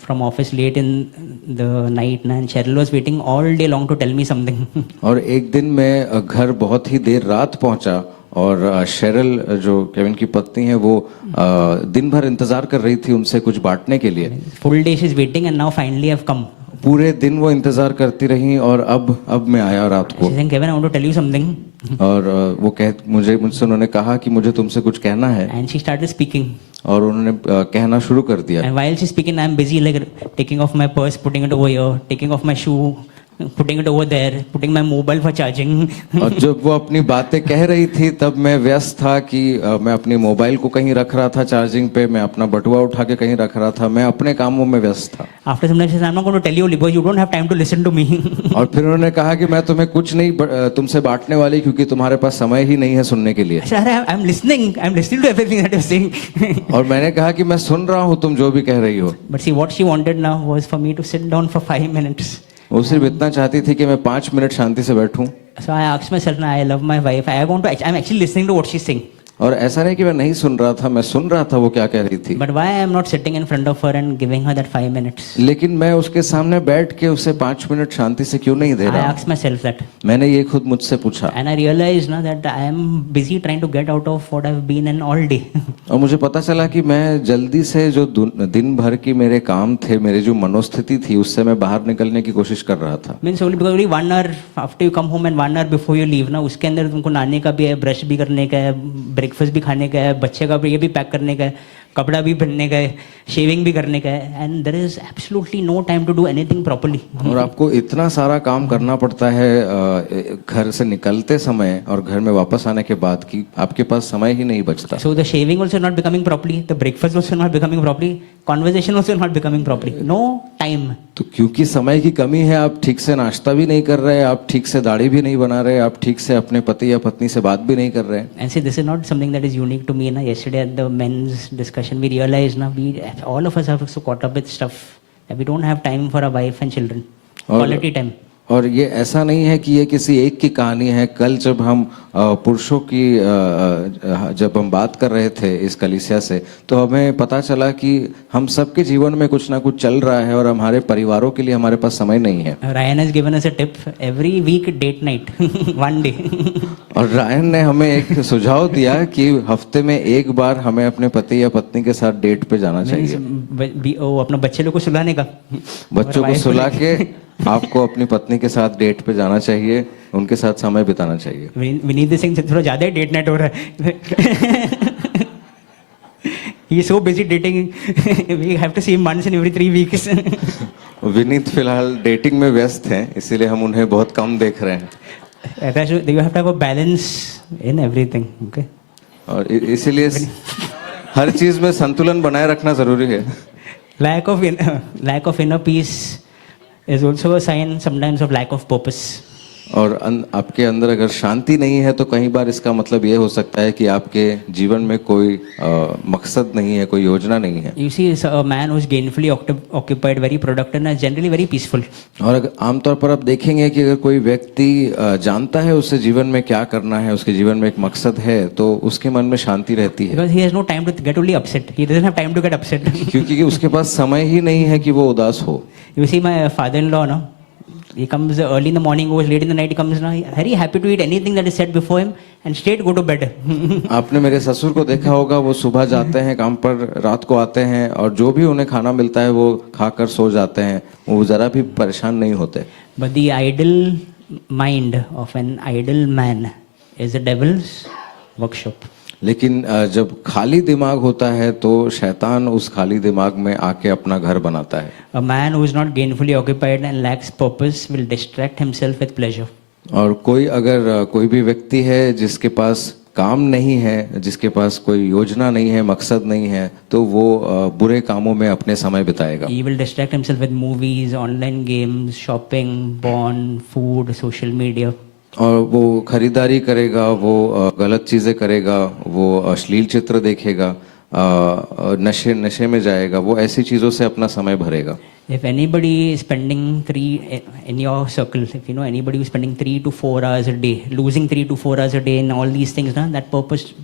from office late in the night, and Cheryl was waiting all day long to tell me something. और एक दिन मैं घर बहुत ही देर रात पहुंचा और शेरल जो केविन की पत्नी है वो दिन भर इंतजार कर रही थी उनसे कुछ बांटने के लिए। Full day she's waiting, and now finally I've come. पूरे दिन वो इंतजार करती रही और अब मैं आया रात को। She's saying, Kevin, I want to tell you something. और वो मुझसे उन्होंने कहा कि मुझे तुमसे कुछ कहना है। And she started speaking. और उन्होंने कहना शुरू कर दिया। And while she's speaking, I'm busy like taking off my purse, putting it over here, taking off my shoe, putting it over there, putting my mobile for charging. और जब वो अपनी बातें कह रही थी तब मैं व्यस्त था कि मैं अपनी मोबाइल को कहीं रख रहा था चार्जिंग पे, मैं अपना बटुआ उठा के कहीं रख रहा था, मैं अपने कामों में व्यस्त था। After some time she said, I'm not going to tell you because you don't have time to listen to me. और फिर उन्होंने कहा कि मैं तुम्हें कुछ नहीं तुमसे बांटने वाली क्योंकि तुम्हारे पास समय ही नहीं है सुनने के लिए। I said, I'm listening to everything that you're saying. और मैंने कहा कि मैं सुन रहा हूँ तुम जो भी कह रही हो। But see, what she wanted now was for me to sit down for 5 minutes. वो सिर्फ इतना चाहती थी कि मैं 5 मिनट शांति से बैठूं। So I asked myself, I love my wife. I'm actually listening to what she's saying. और ऐसा नहीं कि मैं नहीं सुन रहा था, मैं सुन रहा था वो क्या कह रही थी। But why I am not sitting in front of her and giving her that 5 minutes? लेकिन मैं उसके सामने बैठ के उसे 5 मिनट शांति से क्यों नहीं दे I रहा? asked myself that. मैंने ये खुद मुझसे पूछा। And I realized now that I am busy trying to get out of what I've been in all day. और मुझे पता चला कि मैं जल्दी से जो दिन भर की मेरे काम थे, मेरी जो मनोस्थिति थी उससे मैं बाहर निकलने की कोशिश कर रहा था। Means only because only 1 hour after you come home and 1 hour before you leave ना, उसके अंदर तुमको नहाने का भी है, ब्रश भी करने का है, ब्रेकफास्ट भी खाने का है, बच्चे का भी ये भी पैक करने का है, कपड़ा भी पहनने का है, शेविंग भी करने का है, and there is absolutely no time to do anything properly. और आपको इतना सारा काम करना पड़ता है घर से निकलते समय और घर में वापस आने के बाद कि आपके पास समय ही नहीं बचता। So the shaving also not becoming properly, the breakfast also not becoming properly, conversation also not becoming properly, no time. तो क्योंकि समय की कमी है आप ठीक से नाश्ता भी नहीं कर रहे, आप ठीक से दाढ़ी भी नहीं बना रहे, आप ठीक से अपने पति या पत्नी से बात भी नहीं कर रहे। And see, this is not something that is unique to me. Na, yesterday at the men's discussion, we realized na, all of us have so caught up with stuff that we don't have time for our wife and children, quality time. और ये ऐसा नहीं है कि ये किसी एक की कहानी है। कल जब हम पुरुषों की जब हम बात कर रहे थे इस कलीसिया से तो हमें पता चला कि हम सबके जीवन में कुछ ना कुछ चल रहा है और हमारे परिवारों के लिए हमारे पास समय नहीं है। Ryan has given us a tip, every week date night, one day. और रायन ने हमें एक सुझाव दिया कि हफ्ते में एक बार हमें अपने पति या पत्नी के साथ डेट पे जाना चाहिए। अपने बच्चे लोग को सुलाने का, बच्चों को सुला के आपको अपनी पत्नी के साथ डेट पे जाना चाहिए, उनके साथ समय बिताना चाहिए। विनीत सिंह थोड़ा ज्यादा डेट नाइट हो रहा है। He is so busy dating. We have to see him once in every 3 weeks. Vineet फिलहाल डेटिंग में व्यस्त हैं, इसीलिए हम उन्हें बहुत कम देख रहे हैं। You have to have a balance in everything. Okay. और इसीलिए हर चीज में संतुलन बनाए रखना जरूरी है। Lack of inner peace is also a sign sometimes of lack of purpose. और आपके अंदर अगर शांति नहीं है तो कई बार इसका मतलब ये हो सकता है कि आपके जीवन में कोई मकसद नहीं है, कोई योजना नहीं है। You see, a man who is gainfully occupied, very productive, and generally very peaceful. और आमतौर पर आप देखेंगे कि अगर कोई व्यक्ति जानता है उससे जीवन में क्या करना है, उसके जीवन में एक मकसद है, तो उसके मन में शांति रहती है। Because he has no time to get only upset. He doesn't have time to get upset. क्योंकि उसके पास समय ही नहीं है कि वो उदास हो। You see, my father-in-law, no? He comes early in the morning, goes late in the night. He comes now, very happy to eat anything that is set before him, and straight go to bed. आपने मेरे ससुर को देखा होगा, वो सुबह जाते हैं काम पर, रात को आते हैं और जो भी उन्हें खाना मिलता है वो खाकर सो जाते हैं, वो जरा भी परेशान नहीं होते। But the idle mind of an idle man is the devil's workshop. लेकिन जब खाली दिमाग होता है तो शैतान उस खाली दिमाग में आके अपना घर बनाता है। A man who is not gainfully occupied and lacks purpose will distract himself with pleasure. और कोई अगर कोई भी व्यक्ति है जिसके पास काम नहीं है, जिसके पास कोई योजना नहीं है, मकसद नहीं है, तो वो बुरे कामों में अपने समय बिताएगा। He will distract himself with movies, online games, shopping, porn, food, social media. और वो खरीदारी करेगा, वो गलत चीजें करेगा, वो अश्लील चित्र देखेगा, नशे में जाएगा, वो ऐसी चीजों से अपना समय भरेगा। If anybody is spending in your circle, if you know anybody who's spending 3 to 4 hours a day, losing 3 to 4 hours a day in all these things, ना,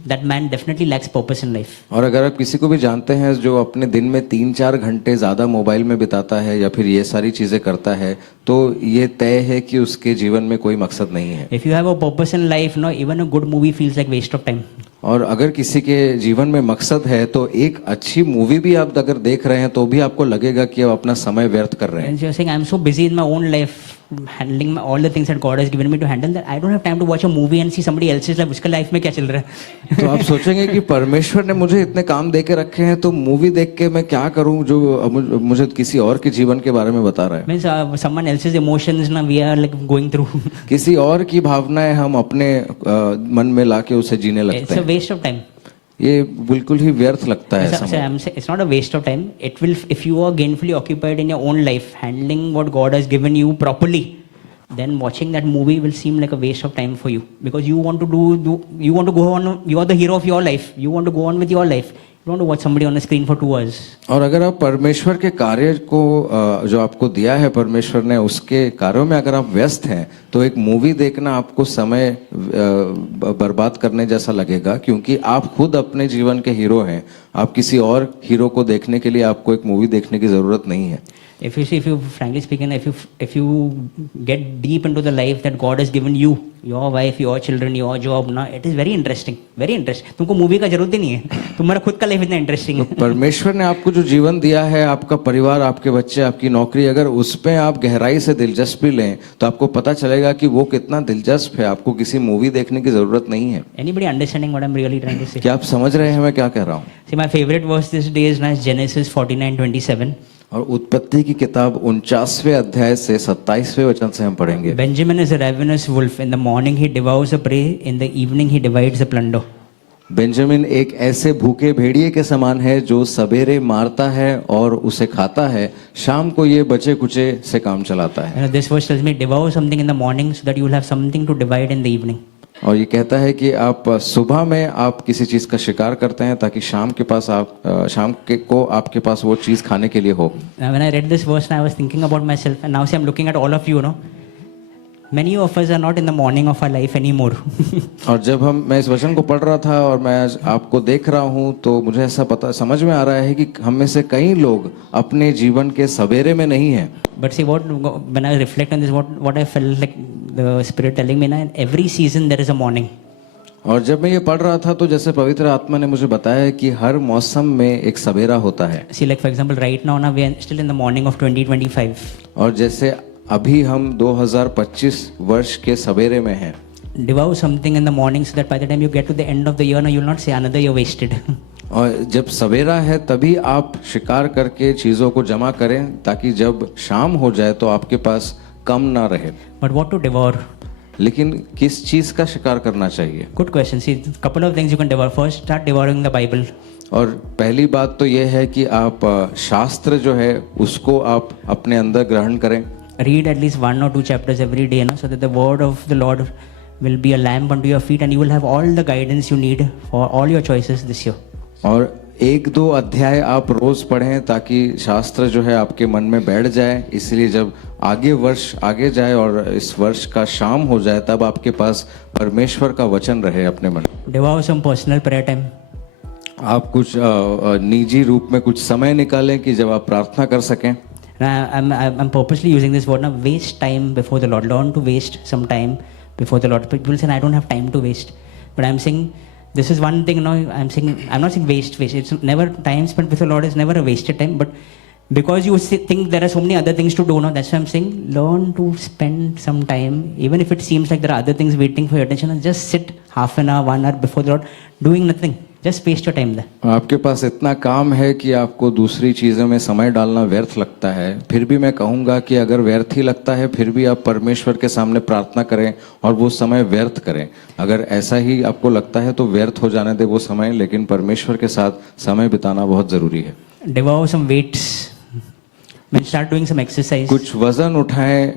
that man definitely lacks purpose in life. और अगर आप किसी को भी जानते हैं जो अपने दिन में 3-4 घंटे ज्यादा मोबाइल में बिताता है या फिर ये सारी चीजें करता है, तो ये तय है कि उसके जीवन में कोई मकसद नहीं है। If you have a purpose in life, no, even a good movie feels like waste of time. और अगर किसी के जीवन में मकसद है तो एक अच्छी मूवी भी आप अगर देख रहे हैं तो भी आपको लगेगा कि आप अपना समय व्यर्थ कर रहे हैं। And you're saying, I'm so busy in my own life, handling all the things that God has given me to handle, that I don't have time to watch a movie and see somebody else's life. उसका life में क्या चल रहा है? तो आप सोचेंगे कि परमेश्वर ने मुझे इतने काम दे के रखे हैं, तो मूवी देख के मैं क्या करूं जो मुझे किसी और के जीवन के बारे में बता रहा है। Means someone else's emotions ना we are like going through. किसी और की भावनाएं हम अपने मन में लाके उसे जीने लगते It's a हैं। waste of time. ये बिल्कुल ही व्यर्थ लगता है समय। It's not a waste of time. It will, if you are gainfully occupied in your own life, handling what God has given you properly, then watching that movie will seem like a waste of time for you, because you want to you want to go on. You are the hero of your life. You want to go on with your life. You don't want to watch somebody on a screen for 2 hours. और अगर आप परमेश्वर के कार्य को जो आपको दिया है परमेश्वर ने, उसके कार्यों में अगर आप व्यस्त हैं, तो एक मूवी देखना आपको समय बर्बाद करने जैसा लगेगा, क्योंकि आप खुद अपने जीवन के हीरो हैं। आप किसी और हीरो को देखने के लिए आपको एक मूवी देखने की जरूरत नहीं है। If you frankly speaking, if you get deep into the life that God has given you, your wife, your children, your job, ना, it is very interesting, very interesting. तुमको मूवी का जरूरत ही नहीं है, तुम्हारा खुद का लाइफ इतना इंटरेस्टिंग है। परमेश्वर ने आपको जो जीवन दिया है, आपका परिवार, आपके बच्चे, आपकी नौकरी, अगर उसमें आप गहराई से दिलचस्पी लें, तो आपको पता चलेगा कि वो कितना दिलचस्प है। आपको किसी मूवी देखने की जरूरत नहीं है। Anybody understanding what I'm really trying to say? क्या आप समझ रहे हैं मैं क्या कह रहा हूँ? See, my favorite verse this day is Genesis 49:27. और उत्पत्ति की किताब 49वें अध्याय से 27वें वचन से हम पढ़ेंगे। Benjamin is a ravenous wolf. In the morning he devours the prey. In the evening he divides the plunder. Benjamin एक ऐसे भूखे भेड़िए के समान है जो सवेरे मारता है और उसे खाता है, शाम को ये बचे कुचे से काम चलाता है। This verse tells me devour something in the morning so that you will have something to divide in the evening. और ये कहता है कि आप सुबह में आप किसी चीज का शिकार करते हैं ताकि शाम के पास को आपके पास वो चीज खाने के लिए हो। When I read this verse, I was thinking about myself, and now see I'm looking at all of you, no? Many of us are not in the morning of our life anymore. और जब मैं इस वचन को पढ़ रहा था और मैं आज आपको देख रहा हूँ, तो मुझे ऐसा समझ में आ रहा है कि हम में से कई लोग अपने जीवन के सवेरे में नहीं हैं। But see, when I reflect on this, what I felt like the Spirit telling me, na, in every season there is a morning. और जब मैं ये पढ़ रहा था तो जैसे पवित्र आत्मा ने मुझे बताया कि हर मौसम में एक सवेरा होता है। See, like for example, right now, we are still in the morning of 2025. और जैसे अभी हम 2025 वर्ष के सवेरे में हैं। Devour something in the morning so that by the time you get to the end of the year, you will not say another year wasted. और जब सवेरा है तभी आप शिकार करके चीजों को जमा करें ताकि जब शाम हो जाए तो आपके पास कम ना रहे। But what to devour? लेकिन किस चीज का शिकार करना चाहिए? Good question. See, couple of things you can devour. First, start devouring the Bible. और पहली बात तो यह है कि आप शास्त्र जो है उसको आप अपने अंदर ग्रहण करें। Read at least 1 or 2 chapters every day, so that the word of the Lord will be a lamp unto your feet, and you will have all the guidance you need for all your choices this year. और 1-2 अध्याय आप रोज पढ़ें ताकि शास्त्र जो है आपके मन में बैठ जाए, इसलिए जब वर्ष आगे जाए और इस वर्ष का शाम हो जाए तब आपके पास परमेश्वर का वचन रहे अपने मन। Devour some personal prayer time. आप कुछ निजी रूप में कुछ समय निकालें कि जब आप प्रार्थना कर सकें। I'm purposely using this word now. Waste time before the Lord. Learn to waste some time before the Lord. People say I don't have time to waste, but I'm saying this is one thing. No, I'm not saying waste. It's never time spent with the Lord is never a wasted time. But because you think there are so many other things to do, no, that's why I'm saying learn to spend some time, even if it seems like there are other things waiting for your attention. And just sit half an hour, 1 hour before the Lord, doing nothing. Just waste your time there. आपके पास इतना काम है कि आपको दूसरी चीज़ों में समय डालना व्यर्थ लगता है, फिर भी मैं कहूँगा कि अगर व्यर्थ ही लगता है फिर भी आप परमेश्वर के सामने प्रार्थना करें और वो समय व्यर्थ करें। अगर ऐसा ही आपको लगता है तो व्यर्थ हो जाने दे वो समय, लेकिन परमेश्वर के साथ समय बिताना बहुत ज़रूरी है। Devour some weights. Then start doing some exercise. कुछ वजन उठाएं,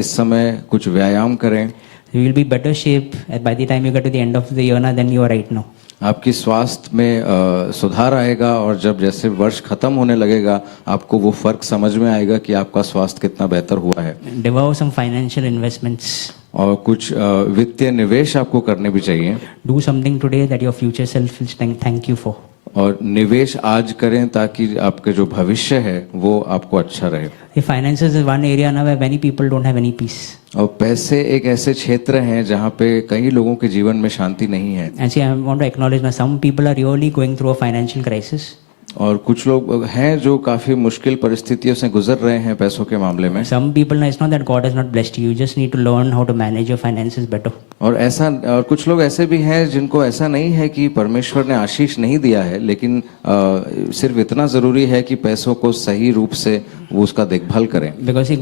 इस समय कुछ व्यायाम करें। You will be better shape by the time you get to the end of the year na, than you are right now. आपकी स्वास्थ्य में सुधार आएगा और जब जैसे वर्ष खत्म होने लगेगा आपको वो फर्क समझ में आएगा कि आपका स्वास्थ्य कितना बेहतर हुआ है। Devour some financial investments. और कुछ वित्तीय निवेश आपको करने भी चाहिए। Do something today that your future self will thank you for. और निवेश आज करें ताकि आपके जो भविष्य है वो आपको अच्छा रहे। The finances is one area now where many people don't have any peace. और पैसे एक ऐसे क्षेत्र हैं जहाँ पे कई लोगों के जीवन में शांति नहीं है। And see, I want to acknowledge now some people are really going through a financial crisis. और कुछ लोग हैं जो काफी मुश्किल परिस्थितियों से गुजर रहे हैं पैसों के मामले में। Some people, now it's not that God has not blessed you. You just need to learn how to manage your finances better. और कुछ लोग ऐसे भी हैं जिनको ऐसा नहीं है कि परमेश्वर ने आशीष नहीं दिया है, लेकिन सिर्फ इतना जरूरी है कि पैसों को सही रूप से वो उसका देखभाल करें। Because see,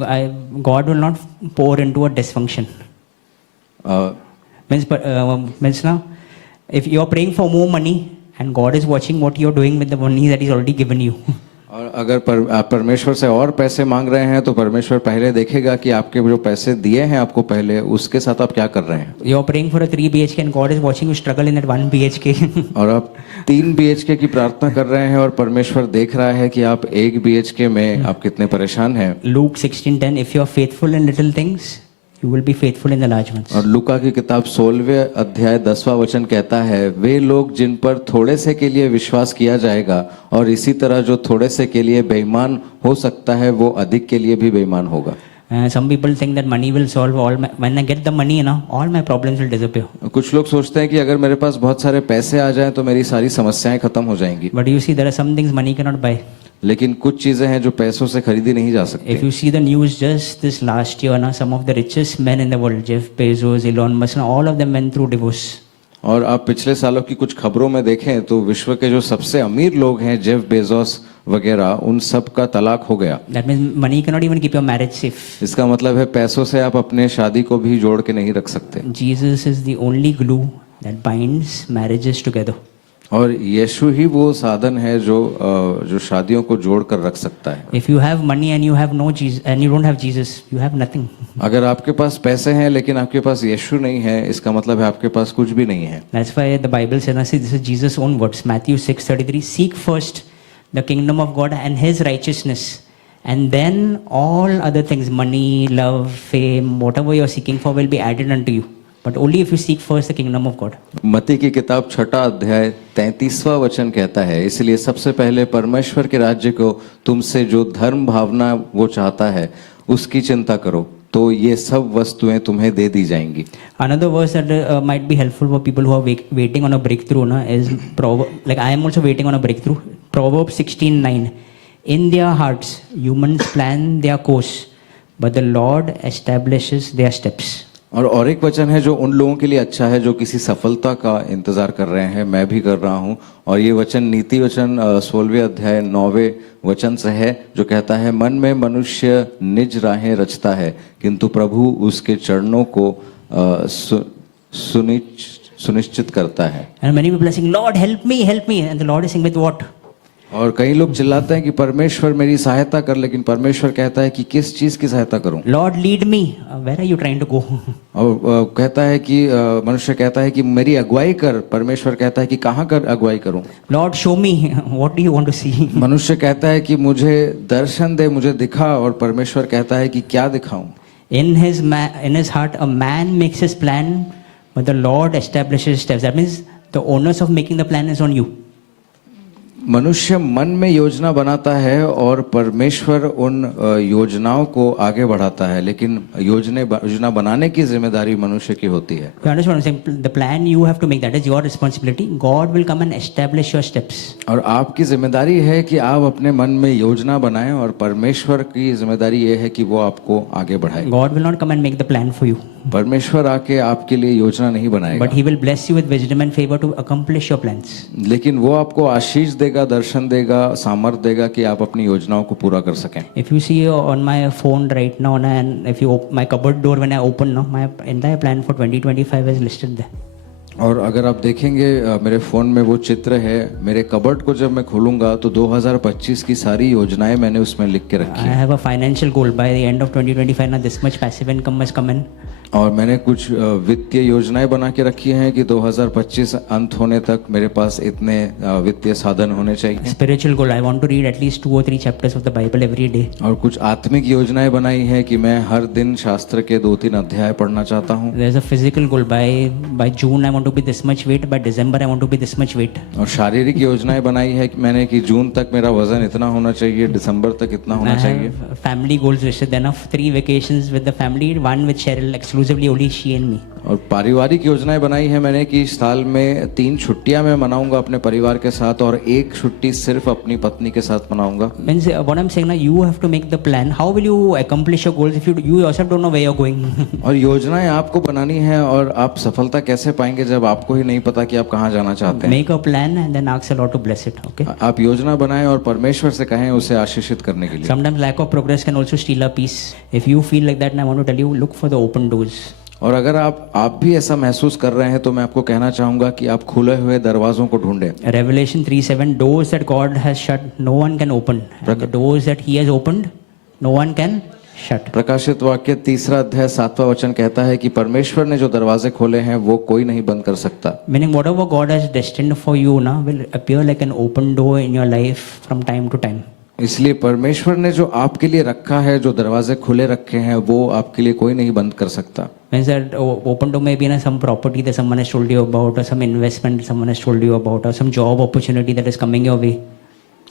God will not pour into a dysfunction. Means now, if you are praying for more money and God is watching what you are doing with the money that He's already given you. और अगर आप परमेश्वर से और पैसे मांग रहे हैं तो परमेश्वर पहले देखेगा कि आपके जो पैसे दिए हैं आपको पहले उसके साथ आप क्या कर रहे हैं। You are praying for a 3 BHK and God is watching you struggle in that 1 BHK. और आप 3 BHK की प्रार्थना कर रहे हैं और परमेश्वर देख रहा है कि आप 1 BHK में आप कितने परेशान हैं। Luke 16:10, if you are faithful in little things, you will be faithful in the large ones. और लूका की किताब 16वें अध्याय 10वां वचन कहता है, वे लोग जिन पर थोड़े से के लिए विश्वास किया जाएगा और इसी तरह जो थोड़े से के लिए बेईमान हो सकता है वो अधिक के लिए भी बेईमान होगा। Some people think that money will solve all my, when I get the money, you know, all my problems will disappear. कुछ लोग सोचते हैं कि अगर मेरे पास बहुत सारे पैसे आ जाएं तो मेरी सारी समस्याएं खत्म हो जाएंगी। But you see, there are some things money cannot buy. लेकिन कुछ चीजें हैं जो पैसों से खरीदी नहीं जा If सकती। you see the news just this last year, na, some of the richest men in the world, Jeff Bezos, Elon Musk, na, all of them went through divorce. और आप पिछले सालों की कुछ खबरों में देखें तो विश्व के जो सबसे अमीर लोग हैं, जेफ बेजोस वगैरह, उन सब का तलाक हो गया। That means money cannot even keep your marriage safe. इसका मतलब है पैसों से आप अपने शादी को भी जोड़ के नहीं रख सकते। Jesus is the only glue that binds marriages together. और यीशु ही वो साधन है जो शादियों को जोड़ कर रख सकता है। If you have money and you have no Jesus and you don't have Jesus, you have nothing. अगर आपके पास पैसे हैं लेकिन आपके पास यीशु नहीं है, इसका मतलब है आपके पास कुछ भी नहीं है। That's why the Bible says, see, this is Jesus' own words, Matthew 6:33, seek first the kingdom of God and His righteousness, and then all other things, money, love, fame, whatever you are seeking for will be added unto you. But only if you seek first the kingdom of God. मत्ती की किताब 6 अध्याय 33वां वचन कहता है, इसलिए सबसे पहले परमेश्वर के राज्य को तुमसे जो धर्म भावना वो चाहता है उसकी चिंता करो, तो ये सब वस्तुएं तुम्हें दे दी जाएंगी। Another verse that might be helpful for people who are waiting on a breakthrough, na, is like I am also waiting on a breakthrough. Proverbs 16:9. In their hearts humans plan their course, but the Lord establishes their steps. और एक वचन है जो उन लोगों के लिए अच्छा है जो किसी सफलता का इंतजार कर रहे हैं, मैं भी कर रहा हूँ। और ये वचन नीति वचन 16वें अध्याय 9वें वचन से है जो कहता है, मन में मनुष्य निज राहें रचता है किंतु प्रभु उसके चरणों को सुनिश्चित करता है। And many people are saying, Lord help me, and the Lord is saying with what? और कई लोग चिल्लाते हैं कि परमेश्वर मेरी सहायता कर, लेकिन परमेश्वर कहता है कि किस चीज की सहायता करूं। Lord lead me, where are you trying to go? और कहता है कि मनुष्य कहता है कि मेरी अगुवाई कर, परमेश्वर कहता है कि कहाँ कर अगुवाई करूं। Lord show me, what do you want to see? मनुष्य कहता है कि मुझे दर्शन दे, मुझे दिखा, और परमेश्वर कहता है कि क्या दिखाऊं। In his heart a man makes his plan, but the Lord establishes steps. That means the onus of making the plan is on you. मनुष्य मन में योजना बनाता है और परमेश्वर उन योजनाओं को आगे बढ़ाता है, लेकिन योजना बनाने की जिम्मेदारी मनुष्य की होती है। You understand what I'm saying? The plan you have to make, that is your responsibility. God will come and establish your steps. और आपकी जिम्मेदारी है कि आप अपने मन में योजना बनाएं और परमेश्वर की जिम्मेदारी ये है कि वो आपको आगे बढ़ाए। God will not come and make the plan for you. परमेश्वर आके आपके लिए योजना नहीं बनाएगा, but He will bless you with wisdom and favor to accomplish your plans. लेकिन वो आपको आशीष देगा, दर्शन देगा, सामर्थ देगा कि आप अपनी योजनाओं को पूरा कर सकें। If you see on my phone right now, and if you my cupboard door when I open now, my entire plan for 2025 is listed there. और अगर आप देखेंगे मेरे फ़ोन में वो चित्र है, मेरे कबर्ड को जब मैं खोलूंगा तो 2025 की सारी योजनाएं मैंने उसमें लिख के रखी I हैं। have a financial goal by the end of 2025. Now this much passive income must come in. और मैंने कुछ वित्तीय योजनाएं बना के रखी हैं कि 2025 अंत होने तक मेरे पास इतने वित्तीय साधन होने चाहिए। Spiritual goal. I want to read at least 2 or 3 chapters of the Bible every day. और कुछ आत्मिक योजनाएं बनाई हैं कि मैं हर दिन शास्त्र के 2-3 अध्याय पढ़ना चाहता हूँ। There's a physical goal. By June I want to be this much weight. By December I want to be this much weight. और शारीरिक योजनाएं बनाई है कि मैंने कि जून तक मेरा वजन इतना होना चाहिए, दिसंबर तक इतना होना I चाहिए। have family goals listed. Then of 3 vacations with the family, 1 with Cheryl, exclusively only she and me. और पारिवारिक योजनाएं बनाई है मैंने कि इस साल में 3 छुट्टियां मैं मनाऊंगा अपने परिवार के साथ और 1 छुट्टी सिर्फ अपनी पत्नी के साथ मनाऊंगा। Means what I'm saying now, you have to make the plan. How will you accomplish your goals if you yourself don't know where you're going? और योजनाएं आपको बनानी है और आप सफलता कैसे पाएंगे जब आपको ही नहीं पता कि आप कहाँ जाना चाहते हैं। Make a plan and then ask the Lord to bless it. Okay. आप योजना बनाएं और परमेश्वर से कहें उसे आशीषित करने के लिए। Sometimes lack of progress can also steal our peace. If you feel like that, and I want to tell you, look for the open doors. और अगर आप भी ऐसा महसूस कर रहे हैं तो मैं आपको कहना चाहूंगा कि आप खुले हुए दरवाजों को ढूंढें। Revelation 3:7, doors that God has shut, no one can open. And the doors that He has opened, no one can shut. प्रकाशित वाक्य 3 अध्याय 7वां वचन कहता है कि परमेश्वर ने जो दरवाजे खोले हैं वो कोई नहीं बंद कर सकता। Meaning whatever God has destined for you now will appear like an open door in your life from time to time. इसलिए परमेश्वर ने जो आपके लिए रखा है, जो दरवाजे खुले रखे हैं, वो आपके लिए कोई नहीं बंद कर सकता। Means that open door may be some property that someone has told you about, or some investment someone has told you about, or some job opportunity that is coming your way.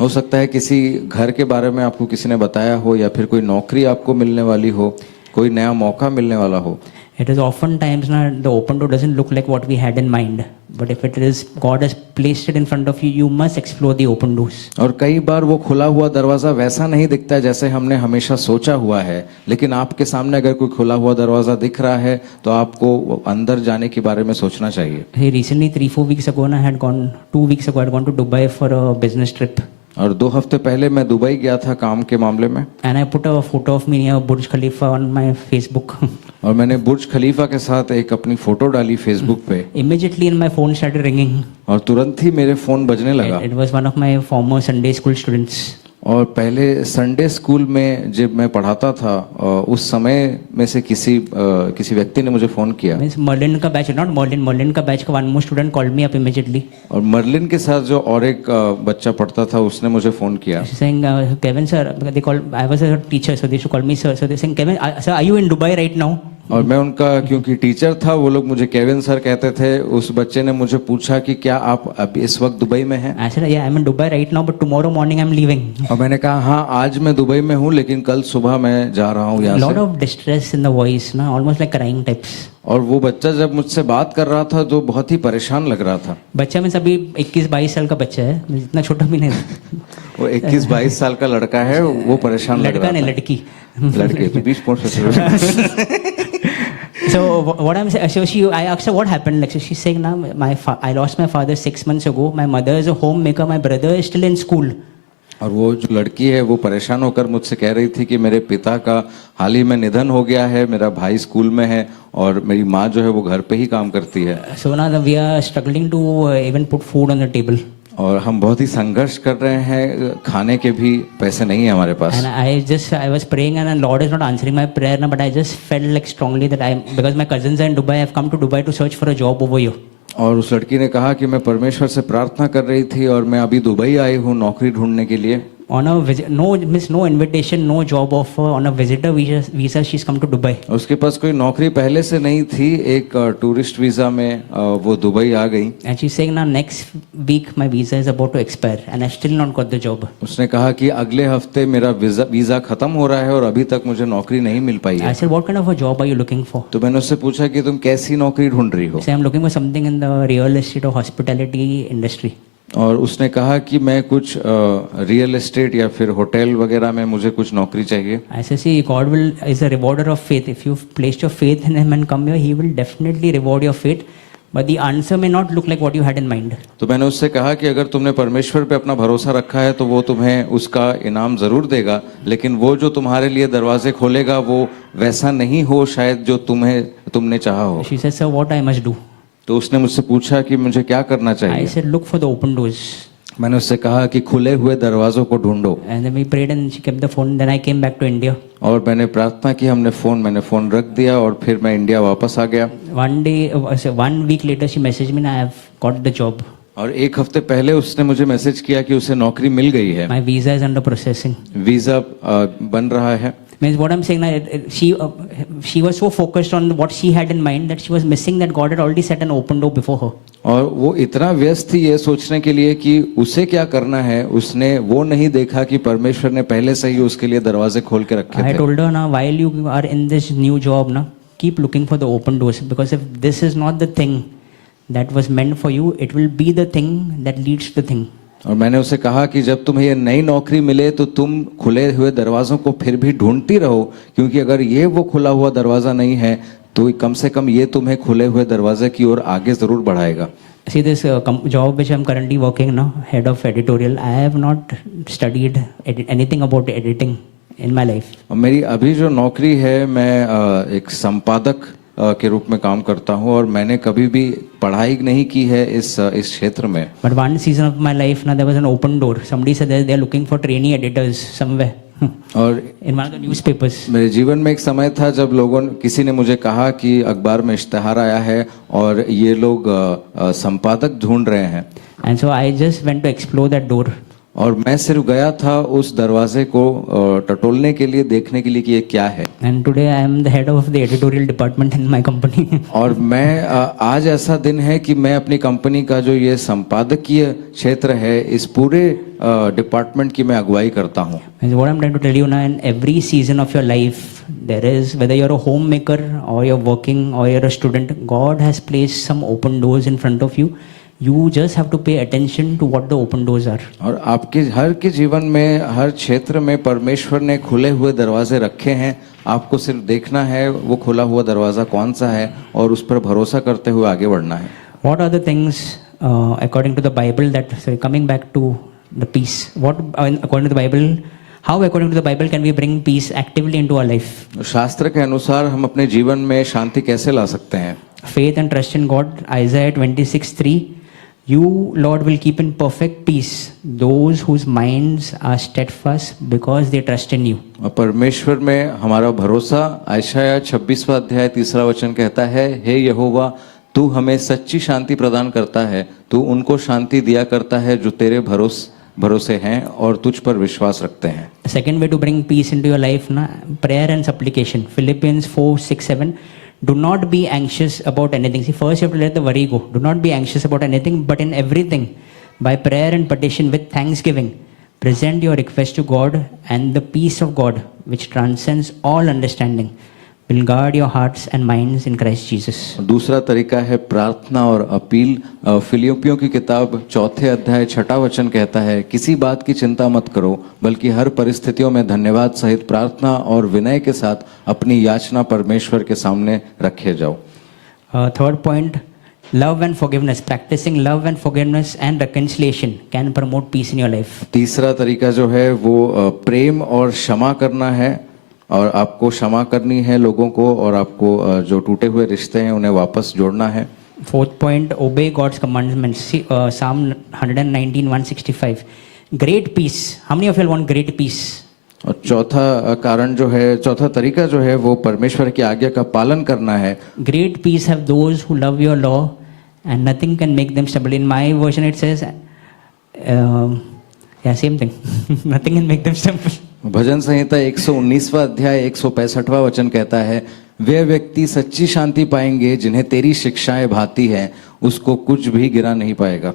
हो सकता है किसी घर के बारे में आपको किसी ने बताया हो या फिर कोई नौकरी आपको मिलने वाली हो, कोई नया मौका मिलने वाला हो। It is oftentimes the open door doesn't look like what we had in mind, but if it is God has placed it in front of you, you must explore the open doors. और कई बार वो खुला हुआ दरवाजा वैसा नहीं दिखता है जैसे हमने हमेशा सोचा हुआ है, लेकिन आपके सामने अगर कोई खुला हुआ दरवाजा दिख रहा है तो आपको अंदर जाने के बारे में सोचना चाहिए। Hey, recently 3-4 weeks ago, I had gone 2 weeks ago. I had gone to Dubai for a business trip. और 2 हफ्ते पहले मैं दुबई गया था काम के मामले में। And I put a photo of me near Burj Khalifa on my Facebook. और मैंने बुर्ज खलीफा के साथ एक अपनी फोटो डाली फेसबुक पे। Immediately, my phone started ringing. और तुरंत ही मेरे फोन बजने लगा। It was one of my former Sunday school students. और पहले संडे स्कूल में जब मैं पढ़ाता था उस समय में से किसी व्यक्ति ने मुझे फोन किया। Means Merlin का बैच, not Merlin का बैच का one more student called me up immediately. और मर्लिन के साथ जो और एक बच्चा पढ़ता था उसने मुझे फोन किया। Saying, Kevin sir, they call, I was a teacher, so they should call me sir. So they saying, Kevin, sir, are you in Dubai right now? और मैं उनका क्योंकि टीचर था, वो लोग मुझे केविन सर कहते थे। उस बच्चे ने मुझे पूछा कि क्या आप अभी इस वक्त दुबई में हैं? I said, yeah, I'm in Dubai right now, but tomorrow morning I'm leaving. और मैंने कहा हाँ, आज मैं दुबई में हूँ लेकिन कल सुबह मैं जा रहा हूँ यहाँ Lot से। of distress in the voice, ना, almost like crying types. और वो बच्चा जब मुझसे बात कर रहा था तो बहुत ही परेशान लग रहा था। बच्चा में अभी 21-22 साल का बच्चा है, इतना छोटा भी नहीं। वो 21-22 साल का लड़का है, वो परेशान लग लड़का रहा नहीं, था। लड़की। लड़के तो 20 point. So what I'm saying, so I asked her what happened. Like, so she's saying, now I lost my father 6 months ago. My mother is a homemaker. My brother is still in school. और वो जो लड़की है वो परेशान होकर मुझसे कह रही थी कि मेरे पिता का हाल ही में निधन हो गया है, मेरा भाई स्कूल में है और मेरी माँ जो है वो घर पे ही काम करती है। So now we are struggling to even put food on the table. और हम बहुत ही संघर्ष कर रहे हैं, खाने के भी पैसे नहीं है हमारे पास। And I was praying and Lord is not answering my prayer now, but I just felt like strongly that because my cousins are in Dubai, I've come to Dubai to search for a job over here. और उस लड़की ने कहा कि मैं परमेश्वर से प्रार्थना कर रही थी और मैं अभी दुबई आई हूँ नौकरी ढूंढने के लिए। On a visit, no invitation, no job offer. On a visitor visa, she's come to Dubai. उसके पास कोई नौकरी पहले से नहीं थी, एक टूरिस्ट वीजा में वो दुबई आ गई। And she's saying now next week my visa is about to expire and I've still not got the job. उसने कहा कि अगले हफ्ते मेरा वीजा खत्म हो रहा है और अभी तक मुझे नौकरी नहीं मिल पाई है। I said, what kind of a job are you looking for? तो मैंने उससे पूछा कि तुम कैसी नौकरी ढूंढ रही हो? Say, I'm looking for something in the real estate or hospitality industry. और उसने कहा कि मैं कुछ रियल एस्टेट या फिर होटल वगैरह में मुझे कुछ नौकरी चाहिए। I said, see, God will is a rewarder of faith. If you've placed your faith in Him and come here, He will definitely reward your faith. But the answer may not look like what you had in mind. तो मैंने उससे कहा कि अगर तुमने परमेश्वर पे अपना भरोसा रखा है तो वो तुम्हें उसका इनाम जरूर देगा, लेकिन वो जो तुम्हारे लिए दरवाजे खोलेगा वो वैसा नहीं हो शायद जो तुमने चाहा हो। She said, sir, what I must do? तो उसने मुझसे पूछा कि मुझे क्या करना I चाहिए। said, look for the open doors. मैंने उससे कहा कि खुले हुए दरवाजों को ढूंढो। And then we prayed and she kept the phone. Then I came back to India. और मैंने प्रार्थना की, मैंने फोन रख दिया और फिर मैं इंडिया वापस आ गया। One week later, she messaged me, and I have got the job. और एक हफ्ते पहले उसने मुझे मैसेज किया कि उसे नौकरी मिल गई है, My visa is under processing. Visa बन रहा है। Means what I'm saying now, she was so focused on what she had in mind that she was missing that God had already set an open door before her. और वो इतना व्यस्त थी ये सोचने के लिए कि उसे क्या करना है, उसने वो नहीं देखा कि परमेश्वर ने पहले से ही उसके लिए दरवाजे खोल के रखे I थे। told her, now while you are in this new job, now keep looking for the open doors, because if this is not the thing that was meant for you, it will be the thing that leads to the thing. और मैंने उसे कहा कि जब तुम्हें ये नई नौकरी मिले तो तुम खुले हुए दरवाजों को फिर भी ढूंढती रहो, क्योंकि अगर ये वो खुला हुआ दरवाजा नहीं है तो कम से कम ये तुम्हें खुले हुए दरवाजे की ओर आगे जरूर बढ़ाएगा। See, this job which I'm currently working now, head of editorial, I have not studied anything about editing in my life. और मेरी अभी जो नौकरी है, मैं एक संपादक के रूप में काम करता हूँ और मैंने कभी भी पढ़ाई नहीं की है इस क्षेत्र में। But one season of my life, now there was an open door. Somebody said that they are looking for trainee editors somewhere. और In one of the newspapers. मेरे जीवन में एक समय था जब किसी ने मुझे कहा कि अखबार में इश्तिहार आया है और ये लोग संपादक ढूंढ रहे हैं। And so I just went to explore that door. और मैं सिर्फ गया था उस दरवाजे को टटोलने के लिए, देखने के लिए कि ये क्या है। And today I am the head of the editorial department in my company. और मैं आज ऐसा दिन है कि मैं अपनी कंपनी का जो ये संपादकीय क्षेत्र है, इस पूरे डिपार्टमेंट की मैं अगुवाई करता हूँ। And what I'm trying to tell you now, in every season of your life, there is, whether you're a homemaker or you're working or you're a student, God has placed some open doors in front of you. You just have to pay attention to what the open doors are. और आपके हर के जीवन में, हर क्षेत्र में परमेश्वर ने खुले हुए दरवाजे रखे हैं। आपको सिर्फ देखना है वो खुला हुआ दरवाजा कौन सा है और उस पर भरोसा करते हुए आगे बढ़ना है। What are the things according to the Bible that, sorry, coming back to the peace, what according to the Bible, how according to the Bible can we bring peace actively into our life? शास्त्र के अनुसार हम अपने जीवन में शांति कैसे ला सकते हैं? Faith and trust in God, Isaiah 26:3. You, Lord, will keep in perfect peace those whose minds are steadfast because they trust in you. और परमेश्वर में हमारा भरोसा, यशायाह 26वां अध्याय 3रा वचन कहता है, हे यहोवा, तू हमें सच्ची शांति प्रदान करता है, तू उनको शांति दिया करता है जो तेरे भरोसे हैं और तुझ पर विश्वास रखते हैं। The second way to bring peace into your life, na, prayer and supplication. Philippians 4:6-7. Do not be anxious about anything. See, first you have to let the worry go. Do not be anxious about anything, but in everything, by prayer and petition with thanksgiving, present your request to God, and the peace of God, which transcends all understanding, will guard your hearts and minds in Christ Jesus. दूसरा तरीका है प्रार्थना और appeal. फिलिप्पियों की किताब 4 अध्याय 6 वचन कहता है, किसी बात की चिंता मत करो, बल्कि हर परिस्थितियों में धन्यवाद सहित प्रार्थना और विनय के साथ अपनी याचना परमेश्वर के सामने रखे जाओ। Third point, love and forgiveness. Practicing love and forgiveness and reconciliation can promote peace in your life. तीसरा तरीका जो है वो प्रेम और क्षमा करना है, और आपको क्षमा करनी है लोगों को, और आपको जो टूटे हुए रिश्ते हैं उन्हें वापस जोड़ना है। Fourth point, obey God's commandments. See, Psalm 119:165. Great peace. How many of you want great peace? और चौथा तरीका जो है वो परमेश्वर की आज्ञा का पालन करना है। Great peace have those who love your law, and nothing can make them stumble. In my version it says, same thing. Nothing can make them stumble. भजन संहिता 119वां अध्याय 165वां वचन कहता है, वे व्यक्ति सच्ची शांति पाएंगे जिन्हें तेरी शिक्षाएं भाती हैं, उसको कुछ भी गिरा नहीं पाएगा।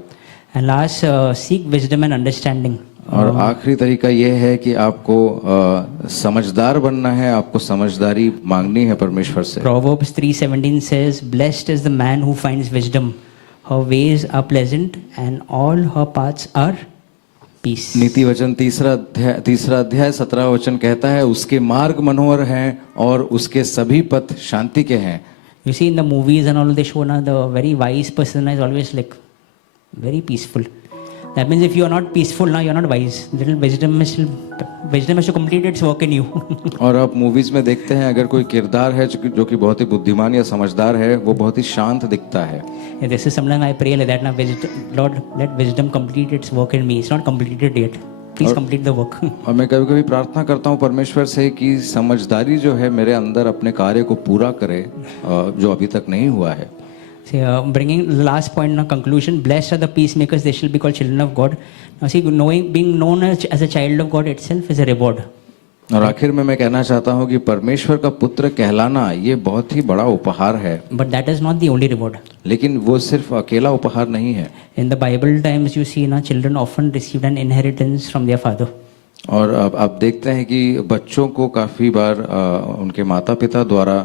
And last, seek wisdom and understanding. और आखिरी तरीका यह है कि आपको समझदार बनना है, आपको समझदारी मांगनी है परमेश्वर से। Proverbs 3:17 says, blessed is the man who finds wisdom, her ways are pleasant, and all her paths are peace. नीति वचन तीसरा अध्याय 17 वचन कहता है, उसके मार्ग मनोहर हैं और उसके सभी पथ शांति के हैं. You see in the movies and all they show now, the very wise person is always like very peaceful. That means if you are not peaceful now, you are not wise. Little wisdom has to complete its work in you. और आप movies में देखते हैं, अगर कोई किरदार है जो कि बहुत ही बुद्धिमान या समझदार है, वो बहुत ही शांत दिखता है. And this is something I pray like that now, Lord, let wisdom complete its work in me. It's not completed yet. Please complete the work. और मैं कभी कभी प्रार्थना करता हूँ परमेश्वर से कि समझदारी जो है मेरे अंदर अपने कार्य को पूरा करे, जो अभी तक नहीं हुआ है. See, bringing the last point now, conclusion. Blessed are the peacemakers; they shall be called children of God. Now, see, being known as a child of God itself is a reward. और आखिर में मैं कहना चाहता हूँ कि परमेश्वर का पुत्र कहलाना ये बहुत ही बड़ा उपहार है. But that is not the only reward. लेकिन वो सिर्फ अकेला उपहार नहीं है. In the Bible times, you see, now children often received an inheritance from their father. और अब आप देखते हैं कि बच्चों को काफी बार उनके माता पिता द्वारा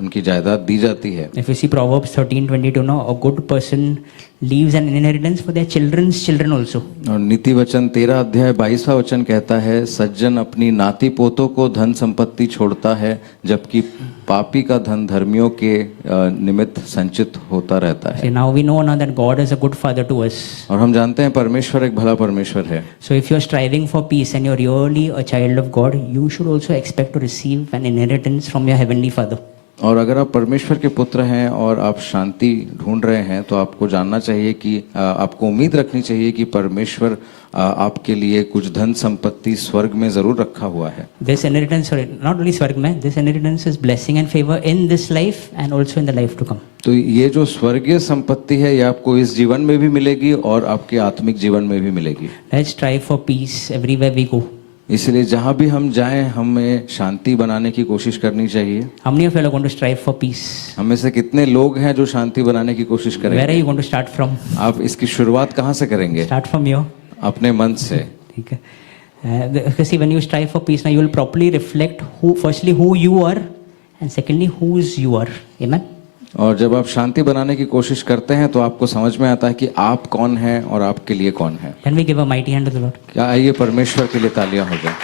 उनकी जायदाद दी जाती है. If you see Proverbs 13:22, now a good person leaves an inheritance for their children's children also. और नीति वचन 13 अध्याय 22वां वचन कहता है, सज्जन अपनी नाती पोतों को धन संपत्ति छोड़ता है, जबकि पापी का धन धर्मियों के निमित्त संचित होता रहता है. See, now we know now that God is a good father to us. और हम जानते हैं परमेश्वर एक भला परमेश्वर है. So if you are striving for peace and you are really a child of God, you should also expect to receive an inheritance from your heavenly Father. और अगर आप परमेश्वर के पुत्र हैं और आप शांति ढूंढ रहे हैं, तो आपको जानना चाहिए कि आपको उम्मीद रखनी चाहिए कि परमेश्वर आपके लिए कुछ धन संपत्ति स्वर्ग में जरूर रखा हुआ है. This inheritance, sorry, not only स्वर्ग में, this inheritance is blessing and favor in this life and also in the life to come. तो ये जो स्वर्गीय संपत्ति है, ये आपको इस जीवन में भी मिलेगी और आपके आत्मिक जीवन में भी मिलेगी. Let's strive for peace everywhere we go. इसलिए जहाँ भी हम जाएं, हमें शांति बनाने की कोशिश करनी चाहिए. How many of you are going to strive for peace? हम में से कितने लोग हैं जो शांति बनाने की कोशिश Where are करेंगे? you going to start from? आप इसकी शुरुआत कहाँ से करेंगे? Start from here. अपने मन से. ठीक है. Because see, when you strive for peace, now you will properly reflect firstly who you are, and secondly whose you are. Amen. और जब आप शांति बनाने की कोशिश करते हैं, तो आपको समझ में आता है कि आप कौन हैं और आपके लिए कौन है. Can we give a mighty hand to the Lord? क्या आइए परमेश्वर के लिए तालियां हो जाए.